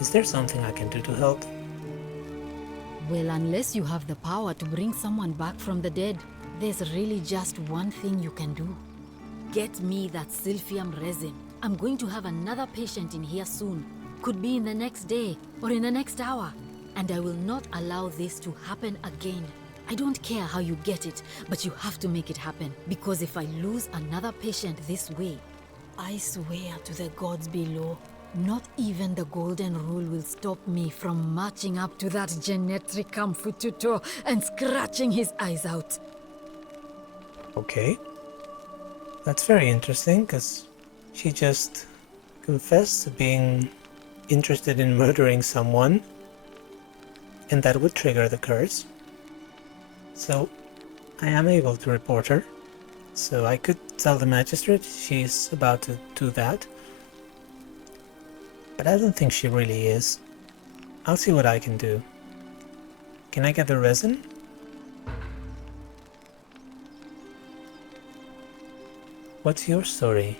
Is there something I can do to help? Well, unless you have the power to bring someone back from the dead, there's really just one thing you can do. Get me that silphium resin. I'm going to have another patient in here soon. Could be in the next day or in the next hour. And I will not allow this to happen again. I don't care how you get it, but you have to make it happen. Because if I lose another patient this way, I swear to the gods below, not even the golden rule will stop me from marching up to that Genetricum Fututo and scratching his eyes out. Okay. That's very interesting, because she just confessed to being interested in murdering someone, and that would trigger the curse. So I am able to report her. So I could tell the magistrate she's about to do that. But I don't think she really is. I'll see what I can do. Can I get the resin? What's your story?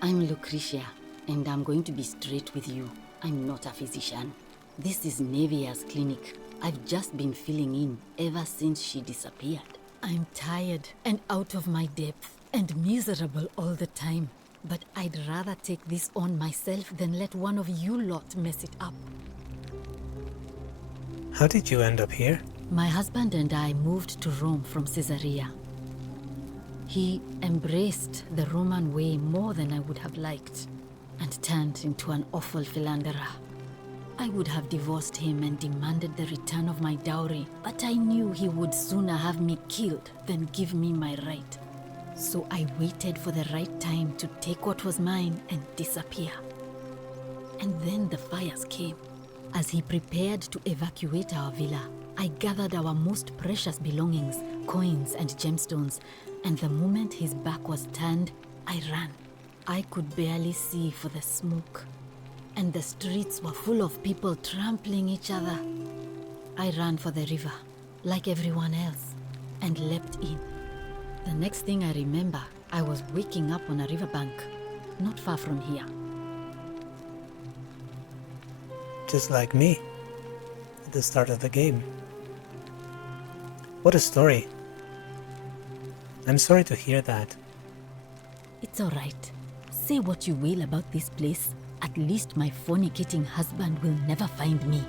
I'm Lucretia, and I'm going to be straight with you. I'm not a physician. This is Nevia's clinic. I've just been filling in ever since she disappeared. I'm tired and out of my depth and miserable all the time. But I'd rather take this on myself than let one of you lot mess it up. How did you end up here? My husband and I moved to Rome from Caesarea. He embraced the Roman way more than I would have liked, and turned into an awful philanderer. I would have divorced him and demanded the return of my dowry, but I knew he would sooner have me killed than give me my right. So I waited for the right time to take what was mine and disappear. And then the fires came. As he prepared to evacuate our villa, I gathered our most precious belongings, coins and gemstones, and the moment his back was turned, I ran. I could barely see for the smoke, and the streets were full of people trampling each other. I ran for the river, like everyone else, and leapt in. The next thing I remember, I was waking up on a riverbank, not far from here. Just like me, at the start of the game. What a story. I'm sorry to hear that. It's all right. Say what you will about this place. At least my fornicating husband will never find me.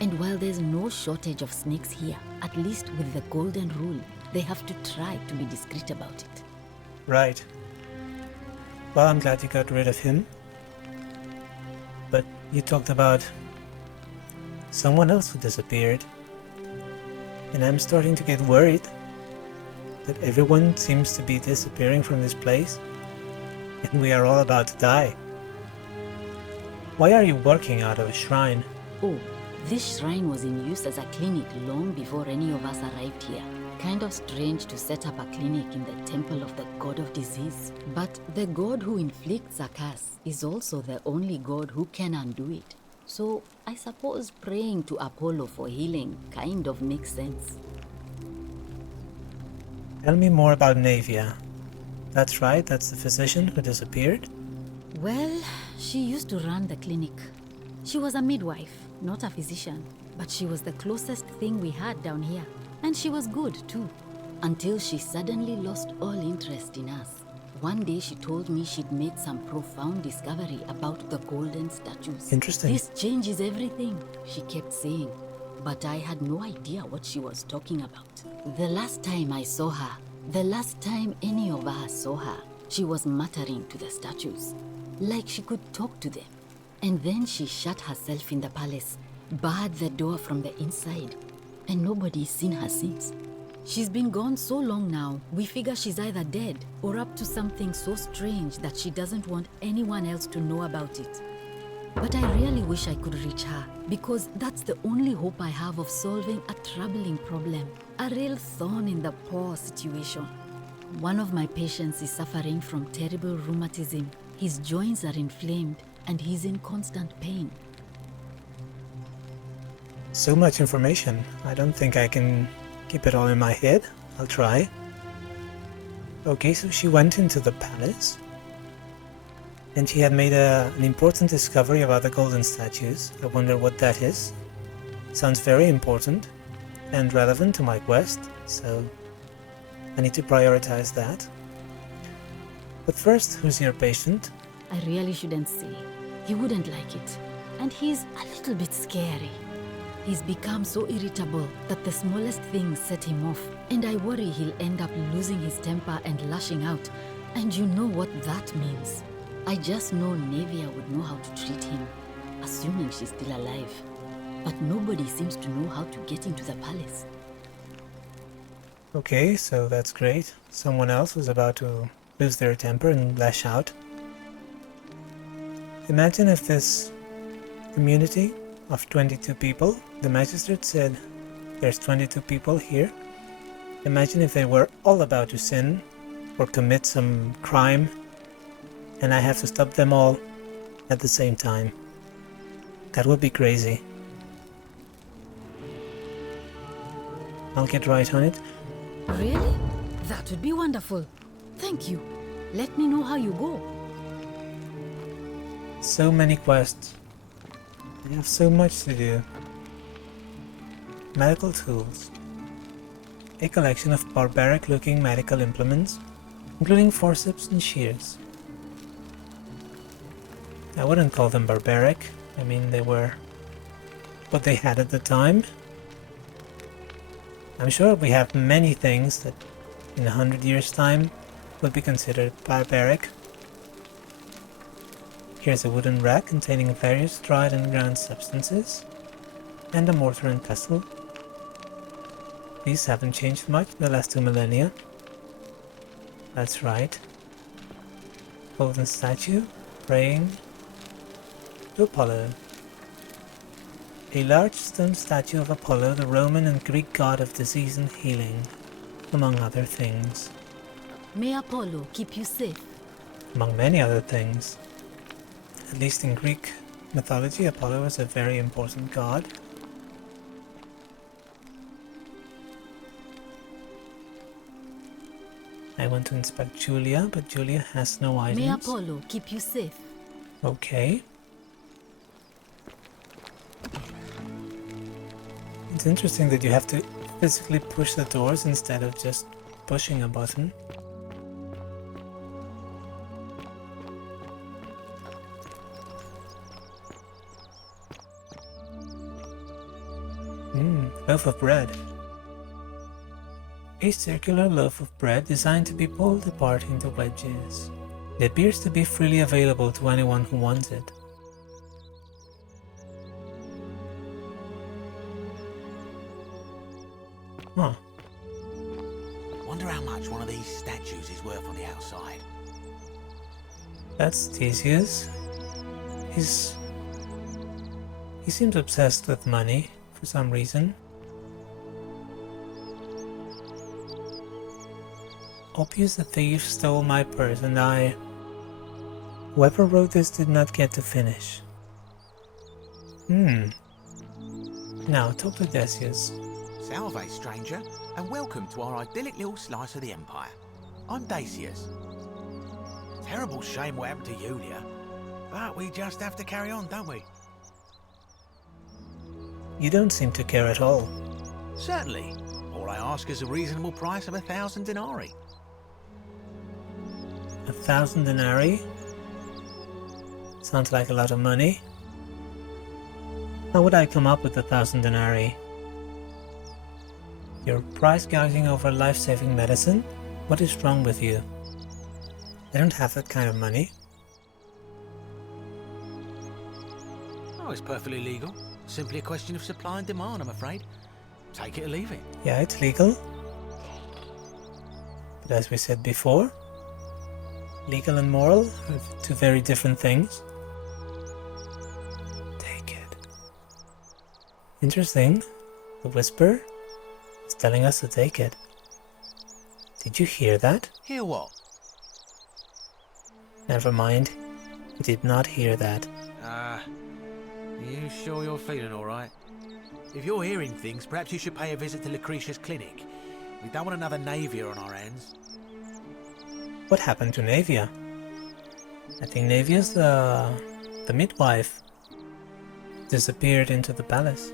And while there's no shortage of snakes here, at least with the golden rule, they have to try to be discreet about it. Right. Well, I'm glad you got rid of him. But you talked about someone else who disappeared. And I'm starting to get worried that everyone seems to be disappearing from this place, and we are all about to die. Why are you working out of a shrine? Oh, this shrine was in use as a clinic long before any of us arrived here. Kind of strange to set up a clinic in the temple of the god of disease. But the god who inflicts a curse is also the only god who can undo it. So I suppose praying to Apollo for healing kind of makes sense. Tell me more about Navia. That's right, that's the physician who disappeared? Well, she used to run the clinic. She was a midwife, not a physician, but she was the closest thing we had down here. And she was good, too. Until she suddenly lost all interest in us. One day she told me she'd made some profound discovery about the golden statues. Interesting. This changes everything, she kept saying. But I had no idea what she was talking about. The last time I saw her, the last time any of us saw her, she was muttering to the statues, like she could talk to them. And then she shut herself in the palace, barred the door from the inside, and nobody's seen her since. She's been gone so long now, we figure she's either dead or up to something so strange that she doesn't want anyone else to know about it. But I really wish I could reach her, because that's the only hope I have of solving a troubling problem, a real thorn in the paw situation. One of my patients is suffering from terrible rheumatism. His joints are inflamed and he's in constant pain. So much information. I don't think I can keep it all in my head. I'll try. Okay, so she went into the palace. And she had made an important discovery about the golden statues. I wonder what that is. Sounds very important and relevant to my quest, so I need to prioritize that. But first, who's your patient? I really shouldn't say. He wouldn't like it. And he's a little bit scary. He's become so irritable that the smallest things set him off. And I worry he'll end up losing his temper and lashing out. And you know what that means. I just know Nevia would know how to treat him, assuming she's still alive. But nobody seems to know how to get into the palace. Okay, so that's great. Someone else was about to lose their temper and lash out. Imagine if this community of 22 people, the magistrate said there's 22 people here. Imagine if they were all about to sin or commit some crime, and I have to stop them all at the same time. That would be crazy. I'll get right on it. Really? That would be wonderful. Thank you. Let me know how you go. So many quests. I have so much to do. Medical tools. A collection of barbaric-looking medical implements, including forceps and shears. I wouldn't call them barbaric. I mean, they were what they had at the time. I'm sure we have many things that in 100 years' time would be considered barbaric. Here's a wooden rack containing various dried and ground substances, and a mortar and pestle. These haven't changed much in the last 2 millennia. That's right. Golden statue, praying to Apollo. A large stone statue of Apollo, the Roman and Greek god of disease and healing, among other things. May Apollo keep you safe. Among many other things. At least in Greek mythology, Apollo is a very important god. I want to inspect Julia, but Julia has no items. May Apollo keep you safe. Okay. It's interesting that you have to physically push the doors instead of just pushing a button. Loaf of bread. A circular loaf of bread designed to be pulled apart into wedges. It appears to be freely available to anyone who wants it. Huh. Wonder how much one of these statues is worth on the outside. That's Desius. He seems obsessed with money for some reason. Obvious the thief stole my purse and whoever wrote this did not get to finish. Now talk to Desius. Salve, stranger, and welcome to our idyllic little slice of the Empire. I'm Desius. Terrible shame what happened to Julia, but we just have to carry on, don't we? You don't seem to care at all. Certainly. All I ask is a reasonable price of 1,000 denarii. 1,000 denarii? Sounds like a lot of money. How would I come up with 1,000 denarii? You're price gouging over life-saving medicine? What is wrong with you? I don't have that kind of money. Oh, it's perfectly legal. Simply a question of supply and demand, I'm afraid. Take it or leave it. Yeah, it's legal. But as we said before, legal and moral are two very different things. Take it. Interesting. The whisper is telling us to take it. Did you hear that? Hear what? Never mind. We did not hear that. You sure you're feeling all right? If you're hearing things, perhaps you should pay a visit to Lucretia's clinic. We don't want another Navia on our hands. What happened to Navia? I think Navia's the midwife. Disappeared into the palace.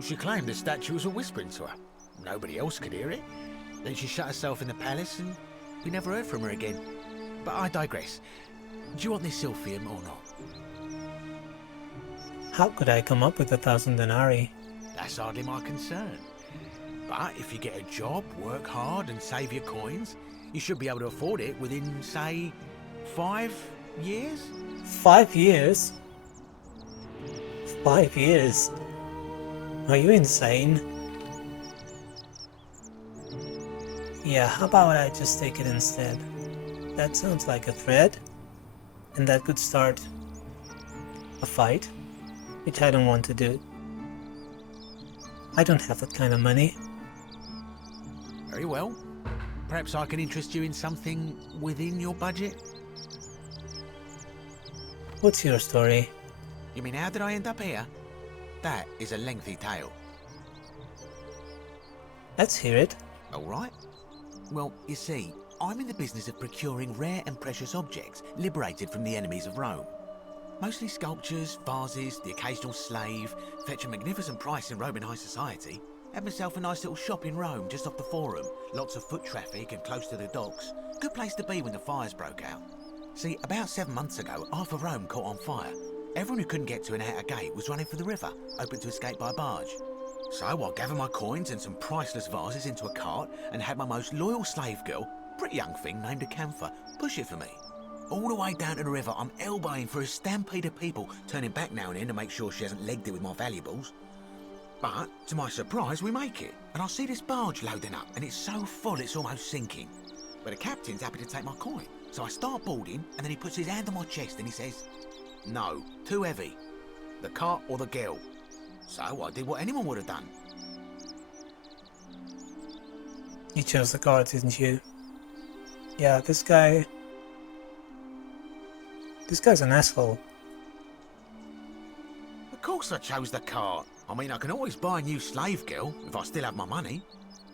She claimed the statues were whispering to her. Nobody else could hear it. Then she shut herself in the palace and we never heard from her again. But I digress. Do you want this silphium or not? How could I come up with 1,000 denarii? That's hardly my concern. But if you get a job, work hard and save your coins, you should be able to afford it within, say, 5 years? 5 years? 5 years? Are you insane? Yeah, how about I just take it instead? That sounds like a threat, and that could start a fight, which I don't want to do. I don't have that kind of money. Very well. Perhaps I can interest you in something within your budget? What's your story? You mean how did I end up here? That is a lengthy tale. Let's hear it. All right. Well, you see, I'm in the business of procuring rare and precious objects liberated from the enemies of Rome. Mostly sculptures, vases, the occasional slave, fetch a magnificent price in Roman high society. Had myself a nice little shop in Rome just off the Forum. Lots of foot traffic and close to the docks. Good place to be when the fires broke out. See, about 7 months ago, half of Rome caught on fire. Everyone who couldn't get to an outer gate was running for the river, hoping to escape by barge. So I gathered my coins and some priceless vases into a cart and had my most loyal slave girl, pretty young thing named Acantha, push it for me. All the way down to the river, I'm elbowing for a stampede of people, turning back now and then to make sure she hasn't legged it with my valuables. But, to my surprise, we make it, and I see this barge loading up, and it's so full it's almost sinking. But the captain's happy to take my coin, so I start boarding, and then he puts his hand on my chest and he says, "No, too heavy. The cart or the girl." So I did what anyone would have done. You chose the card, didn't you? Yeah, this guy's an asshole. Of course I chose the cart. I mean, I can always buy a new slave girl if I still have my money.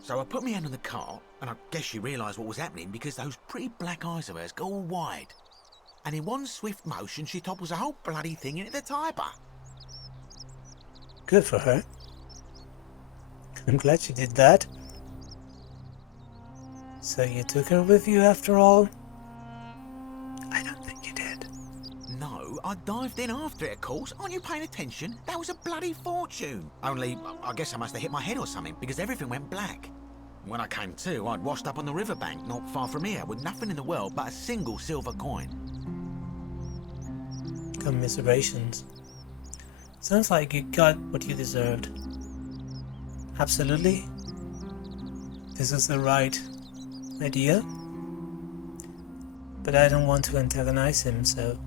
So I put my hand on the cart, and I guess she realised what was happening because those pretty black eyes of hers go all wide. And in one swift motion, she topples the whole bloody thing into the Tiber. Good for her. I'm glad she did that. So you took her with you after all? I don't think you did. No, I dived in after it, of course. Aren't you paying attention? That was a bloody fortune. Only, I guess I must have hit my head or something, because everything went black. When I came to, I'd washed up on the riverbank, not far from here, with nothing in the world but a single silver coin. Commiserations. Sounds like you got what you deserved. Absolutely. This is the right idea. But I don't want to antagonize him, so...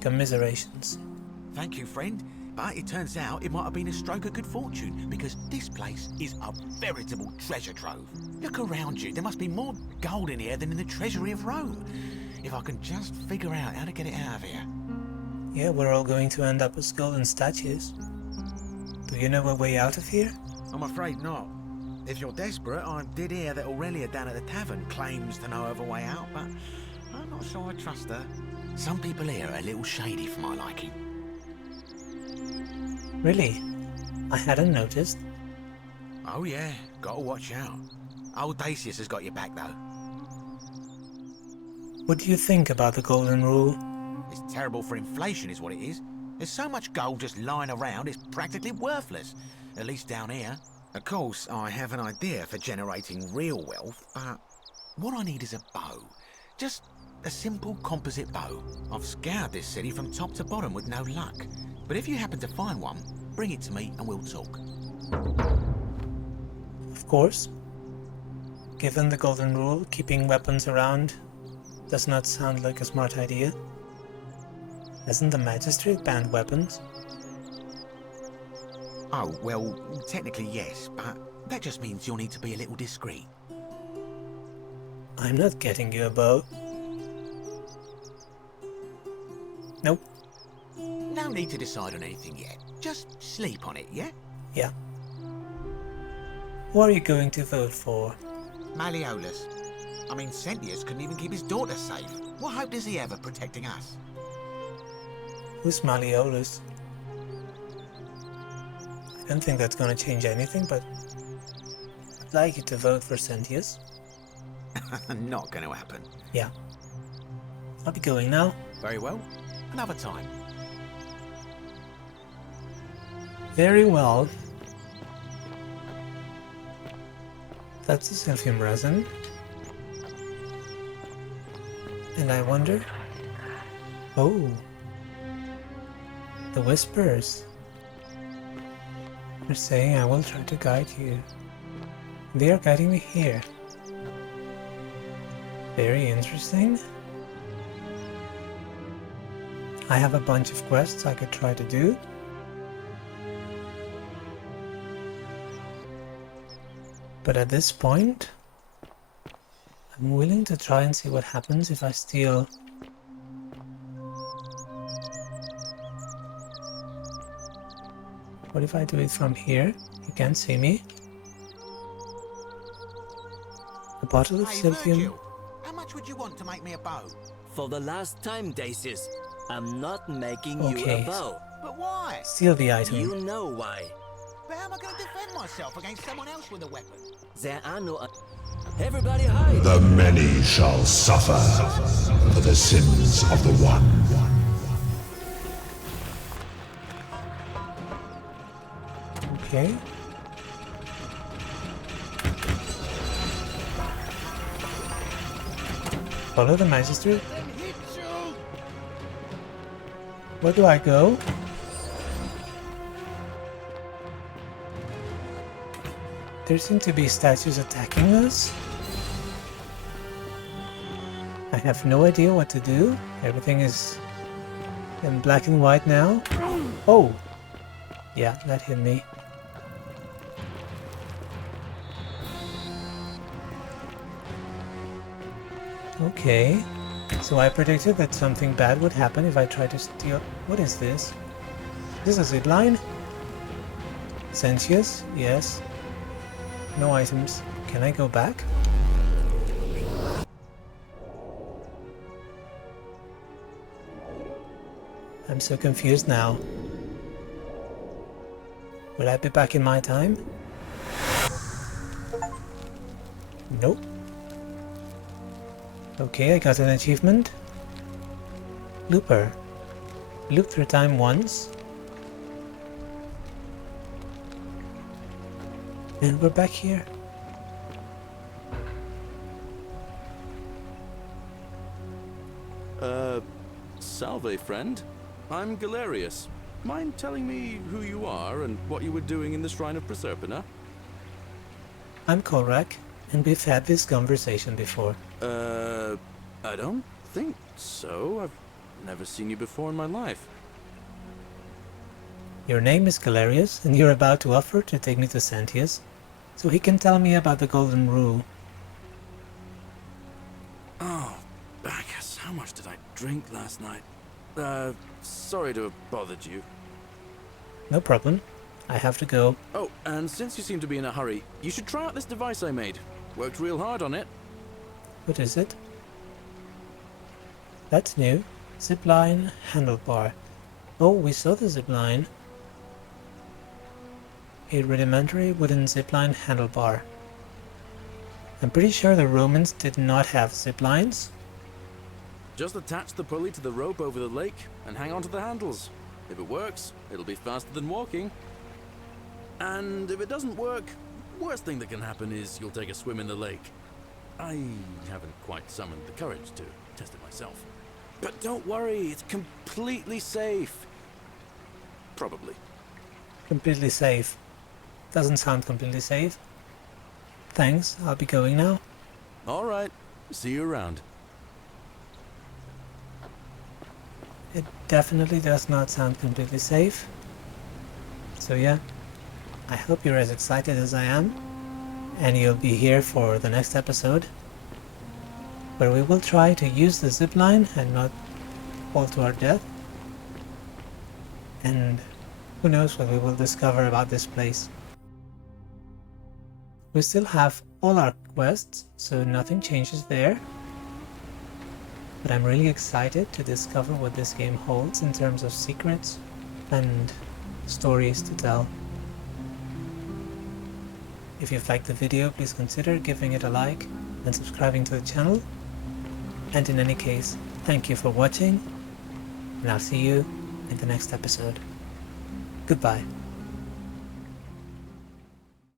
Commiserations. Thank you, friend. But it turns out it might have been a stroke of good fortune, because this place is a veritable treasure trove. Look around you. There must be more gold in here than in the treasury of Rome. If I can just figure out how to get it out of here. Yeah, we're all going to end up as golden statues. Do you know a way out of here? I'm afraid not. If you're desperate, I did hear that Aurelia down at the tavern claims to know of a way out, but I'm not sure I trust her. Some people here are a little shady for my liking. Really? I hadn't noticed. Oh yeah, gotta watch out. Old Desius has got your back though. What do you think about the Golden Rule? It's terrible for inflation is what it is. There's so much gold just lying around, it's practically worthless. At least down here. Of course, I have an idea for generating real wealth, but what I need is a bow. Just a simple composite bow. I've scoured this city from top to bottom with no luck. But if you happen to find one, bring it to me and we'll talk. Of course. Given the Golden Rule, keeping weapons around does not sound like a smart idea. Hasn't the Magistrate banned weapons? Oh, well, technically yes, but that just means you'll need to be a little discreet. I'm not getting you a bow. Nope. No need to decide on anything yet. Just sleep on it, yeah? Yeah. Who are you going to vote for? Malleolus. I mean, Desius couldn't even keep his daughter safe. What hope does he have of protecting us? Who's Malleolus? I don't think that's going to change anything, but I'd like you to vote for Desius. Not going to happen. Yeah. I'll be going now. Very well. Another time. Very well. That's the Silphium resin. And I wonder... Oh. The Whispers. They're saying I will try to guide you. They are guiding me here. Very interesting. I have a bunch of quests I could try to do. But at this point, I'm willing to try and see what happens if I steal. What if I do it from here? You can't see me. A bottle of Silphium. Virgil, how much would you want to make me a bow? For the last time, Desius, I'm not making Okay. you a bow. But why? Steal the item. You know why. But how am I going to defend myself against someone else with a weapon? There are no... Everybody hide! The many shall suffer for the sins of the one. Okay. Follow the Magistrate. Where do I go? There seem to be statues attacking us. I have no idea what to do. Everything is in black and white now. Oh! Yeah, that hit me. Okay. So I predicted that something bad would happen if I tried to steal... What is this? This is a zip line? Desius? Yes. No items. Can I go back? I'm so confused now. Will I be back in my time? Nope. Okay, I got an achievement. Looper. Loop through time once. And we're back here. Salve, friend. I'm Galerius. Mind telling me who you are and what you were doing in the Shrine of Proserpina? I'm Korak, and we've had this conversation before. I don't think so. I've never seen you before in my life. Your name is Galerius, and you're about to offer to take me to Desius, so he can tell me about the Golden Rule. Oh, Bacchus, how much did I drink last night? Sorry to have bothered you. No problem. I have to go. Oh, and since you seem to be in a hurry, you should try out this device I made. Worked real hard on it. What is it? That's new. Zipline handlebar. Oh, we saw the zipline. a rudimentary wooden zipline handlebar. I'm pretty sure the Romans did not have ziplines. Just attach the pulley to the rope over the lake and hang on to the handles. If it works, it'll be faster than walking. And if it doesn't work, worst thing that can happen is you'll take a swim in the lake. I haven't quite summoned the courage to test it myself. But don't worry, it's completely safe. Probably. Completely safe. Doesn't sound completely safe. Thanks, I'll be going now. Alright, see you around. It definitely does not sound completely safe. So yeah, I hope you're as excited as I am, and you'll be here for the next episode, where we will try to use the zipline and not fall to our death. And who knows what we will discover about this place. We still have all our quests, so nothing changes there. But I'm really excited to discover what this game holds in terms of secrets and stories to tell. If you've liked the video, please consider giving it a like and subscribing to the channel. And in any case, thank you for watching, and I'll see you in the next episode. Goodbye.